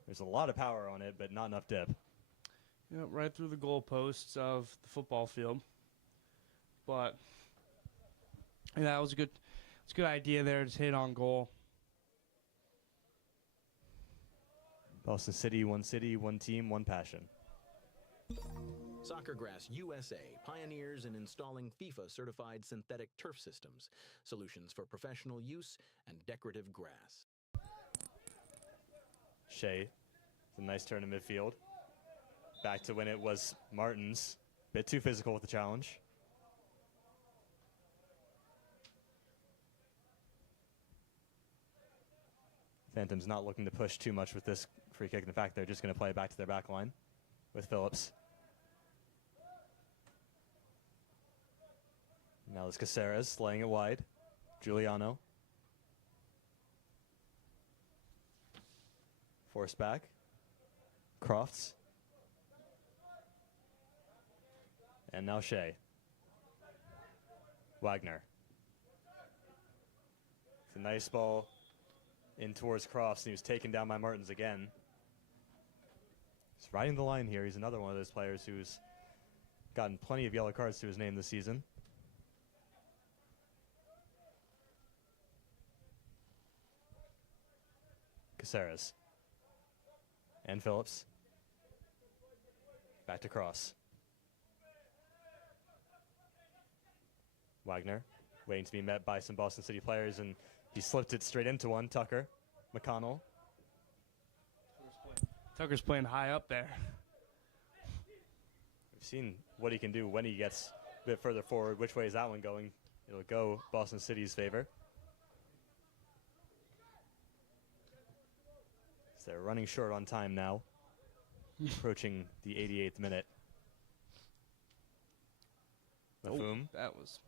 There's a lot of power on it, but not enough dip. Yeah, right through the goalposts of the football field. But yeah, that was a good. It's a good idea there. Just hit on goal. Boston City, one team, one passion. Soccergrass USA pioneers in installing FIFA-certified synthetic turf systems, solutions for professional use and decorative grass. Shea, it's a nice turn in midfield. Back to when it was Martins. Bit too physical with the challenge. Phantoms not looking to push too much with this free kick. In fact, they're just going to play it back to their back line with Phillips. Now it's Caceres laying it wide. Giuliano. Forced back. Crofts. And now Shea. Wagner. It's a nice ball in towards Crofts, and he was taken down by Martins again. He's riding the line here. He's another one of those players who's gotten plenty of yellow cards to his name this season. Caceres. And Phillips. Back to Cross. Wagner waiting to be met by some Boston City players, and he slipped it straight into one. Tucker. McConnell. Tucker's playing high up there. We've seen what he can do when he gets a bit further forward. Which way is that one going? It'll go Boston City's favor. So they're running short on time now. Approaching the 88th minute. Lafum That was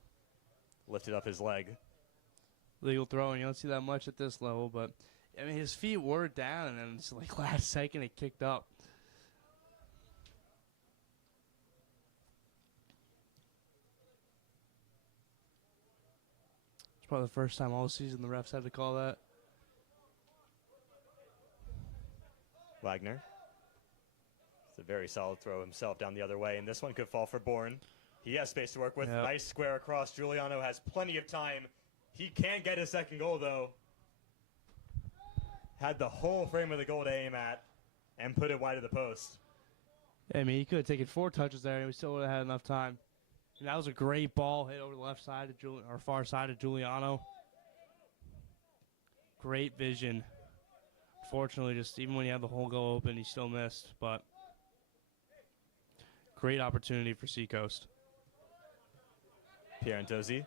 lifted up his leg. legal throw, and you don't see that much at this level. But, I mean, his feet were down, and then it's like last second it kicked up. It's probably the first time all season the refs had to call that. Wagner. It's a very solid throw himself down the other way, and this one could fall for Bourne. He has space to work with. Yep. Nice square across. Giuliano has plenty of time. He can't get his second goal, though. Had the whole frame of the goal to aim at and put it wide of the post. I mean, he could have taken 4 touches there, and we still would have had enough time. And that was a great ball hit over the left side of far side of Giuliano. Great vision. Fortunately, just even when he had the whole goal open, he still missed. But great opportunity for Seacoast. Pierantozzi.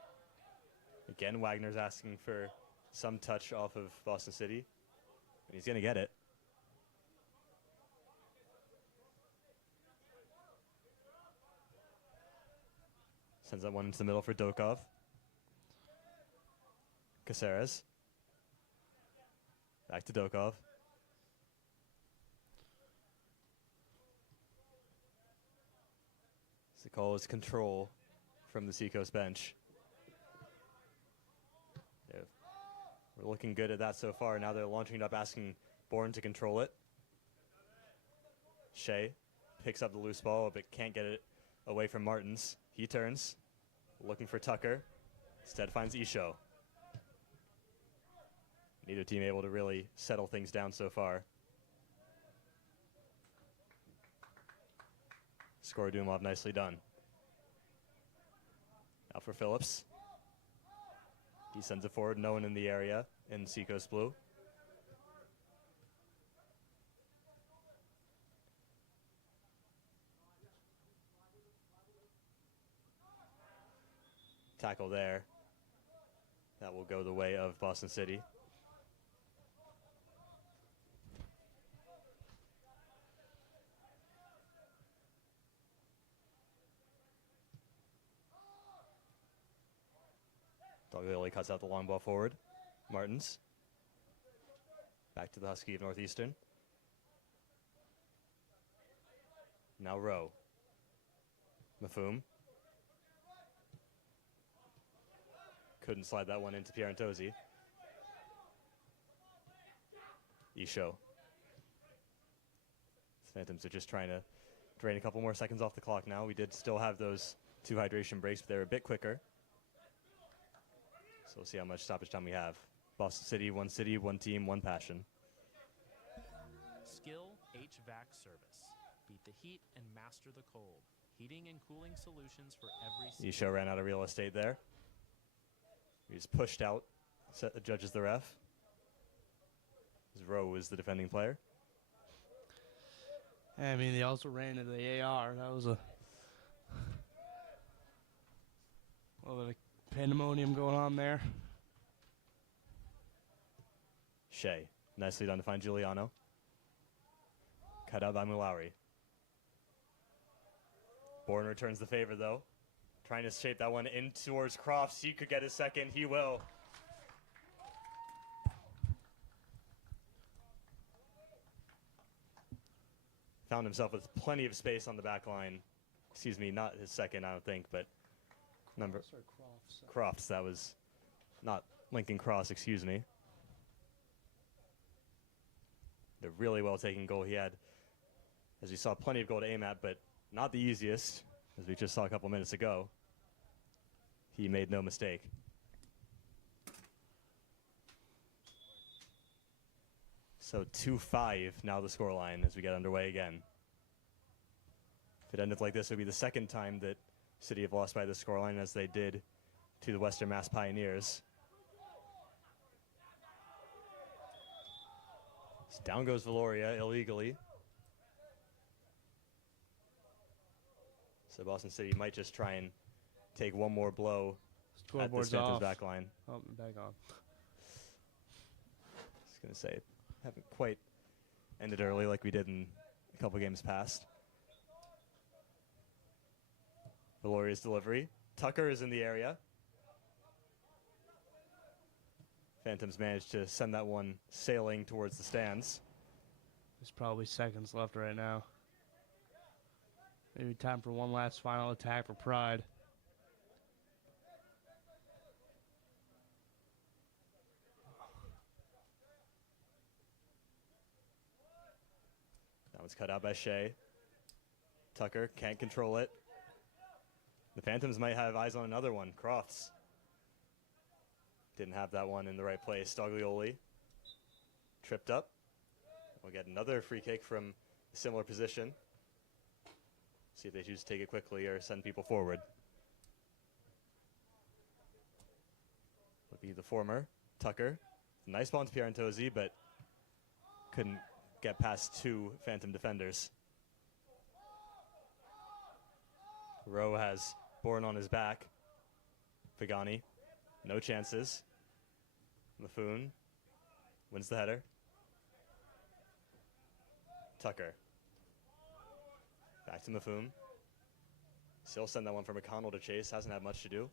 Again, Wagner's asking for some touch off of Boston City. And he's going to get it. Sends that one into the middle for Dokov. Caceres. Back to Dokov. The call is control from the Seacoast bench. We're looking good at that so far. Now they're launching it up, asking Bourne to control it. Shea picks up the loose ball, but can't get it away from Martins. He turns, looking for Tucker. Instead finds Isho. Neither team able to really settle things down so far. Score Dumov, nicely done. Now for Phillips. He sends it forward, no one in the area in Seacoast blue. Tackle there. That will go the way of Boston City. Dogliola cuts out the long ball forward. Martins. Back to the Husky of Northeastern. Now Rowe. Mafum. Couldn't slide that one into Pierantozzi. Isho. Phantoms are just trying to drain a couple more seconds off the clock now. We did still have those 2 hydration breaks, but they're a bit quicker. So we'll see how much stoppage time we have. Boston City, one team, one passion. Skill HVAC service. Beat the heat and master the cold. Heating and cooling solutions for every season. Isho ran out of real estate there. He's pushed out, judges the ref. Rowe is the defending player. I mean, they also ran into the AR. That was a little bit of pandemonium going on there. Shea, nicely done to find Giuliano. Cut out by Mulawry. Bourne returns the favor, though. Trying to shape that one in towards Crofts. He could get his second. He will. Found himself with plenty of space on the back line. Excuse me, not his second, I don't think, but Crofts. That was not Lincoln Cross, excuse me. The really well taken goal he had, as we saw, plenty of goal to aim at, but not the easiest, as we just saw a couple minutes ago. He made no mistake. So 2-5 now the scoreline as we get underway again. If it ended like this, it would be the second time that City have lost by the scoreline, as they did to the Western Mass Pioneers. So down goes Valoria illegally. So Boston City might just try and take one more blow at this Phantoms back line. Oh, back on. I was going to say, haven't quite ended early like we did in a couple games past. Valoria's delivery. Tucker is in the area. Phantoms managed to send that one sailing towards the stands. There's probably seconds left right now. Maybe time for one last final attack for Pride. That one's cut out by Shea. Tucker can't control it. The Phantoms might have eyes on another one. Crofts didn't have that one in the right place. Doglioli tripped up. We'll get another free kick from a similar position. See if they choose to take it quickly or send people forward. Would be the former. Tucker. Nice ball to Pierantozzi, but couldn't get past two Phantom defenders. Rowe has Bourne on his back. Pagani, no chances. Mafoon wins the header. Tucker. Back to Mafoon. Still send that one for McConnell to chase. Hasn't had much to do,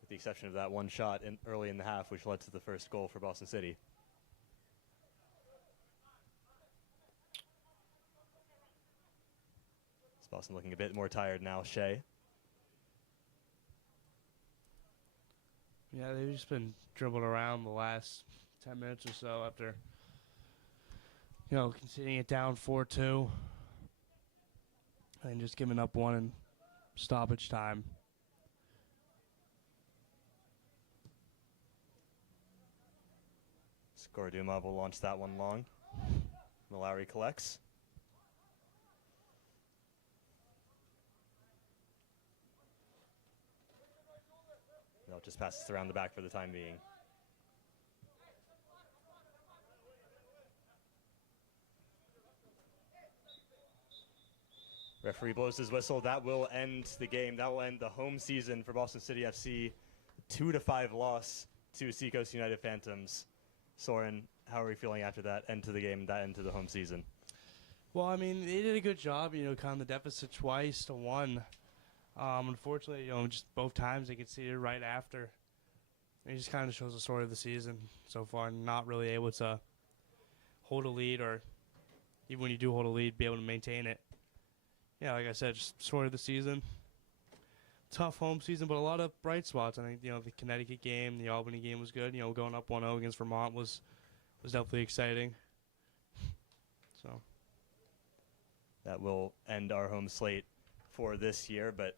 with the exception of that one shot early in the half, which led to the first goal for Boston City. It's Boston looking a bit more tired now. Shea. Yeah, they've just been dribbling around the last 10 minutes or so after, conceding it down 4-2. And just giving up one in stoppage time. Skorduma will launch that one long. Mallory collects. They'll just pass this around the back for the time being. Referee blows his whistle. That will end the game. That will end the home season for Boston City FC. 2-5 loss to Seacoast United Phantoms. Soren, how are we feeling after that end to the game, that end to the home season? Well, I mean, they did a good job, kind of the deficit twice to one. Unfortunately, just both times they conceded right after. It just kind of shows the story of the season so far, not really able to hold a lead, or even when you do hold a lead, be able to maintain it. Yeah, like I said, just story of the season. Tough home season, but a lot of bright spots. I think, the Connecticut game, the Albany game was good. Going up 1-0 against Vermont was definitely exciting. So that will end our home slate for this year, but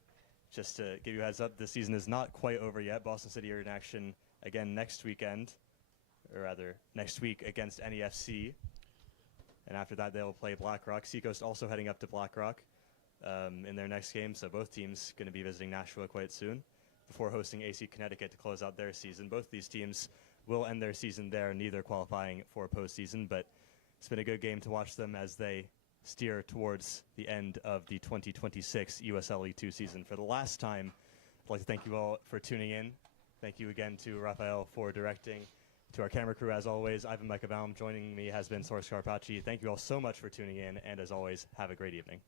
just to give you a heads up, the season is not quite over yet. Boston City are in action again next weekend, or rather next week against NEFC. And after that, they'll play BlackRock. Seacoast also heading up to BlackRock in their next game. So both teams going to be visiting Nashville quite soon before hosting AC Connecticut to close out their season. Both these teams will end their season there, neither qualifying for postseason. But it's been a good game to watch them as they steer towards the end of the 2026 USL League 2 season. For the last time, I'd like to thank you all for tuning in. Thank you again to Raphael for directing. To our camera crew, as always, Ivan Micah Baum. Joining me has been Source Carpacci. Thank you all so much for tuning in, and as always, have a great evening.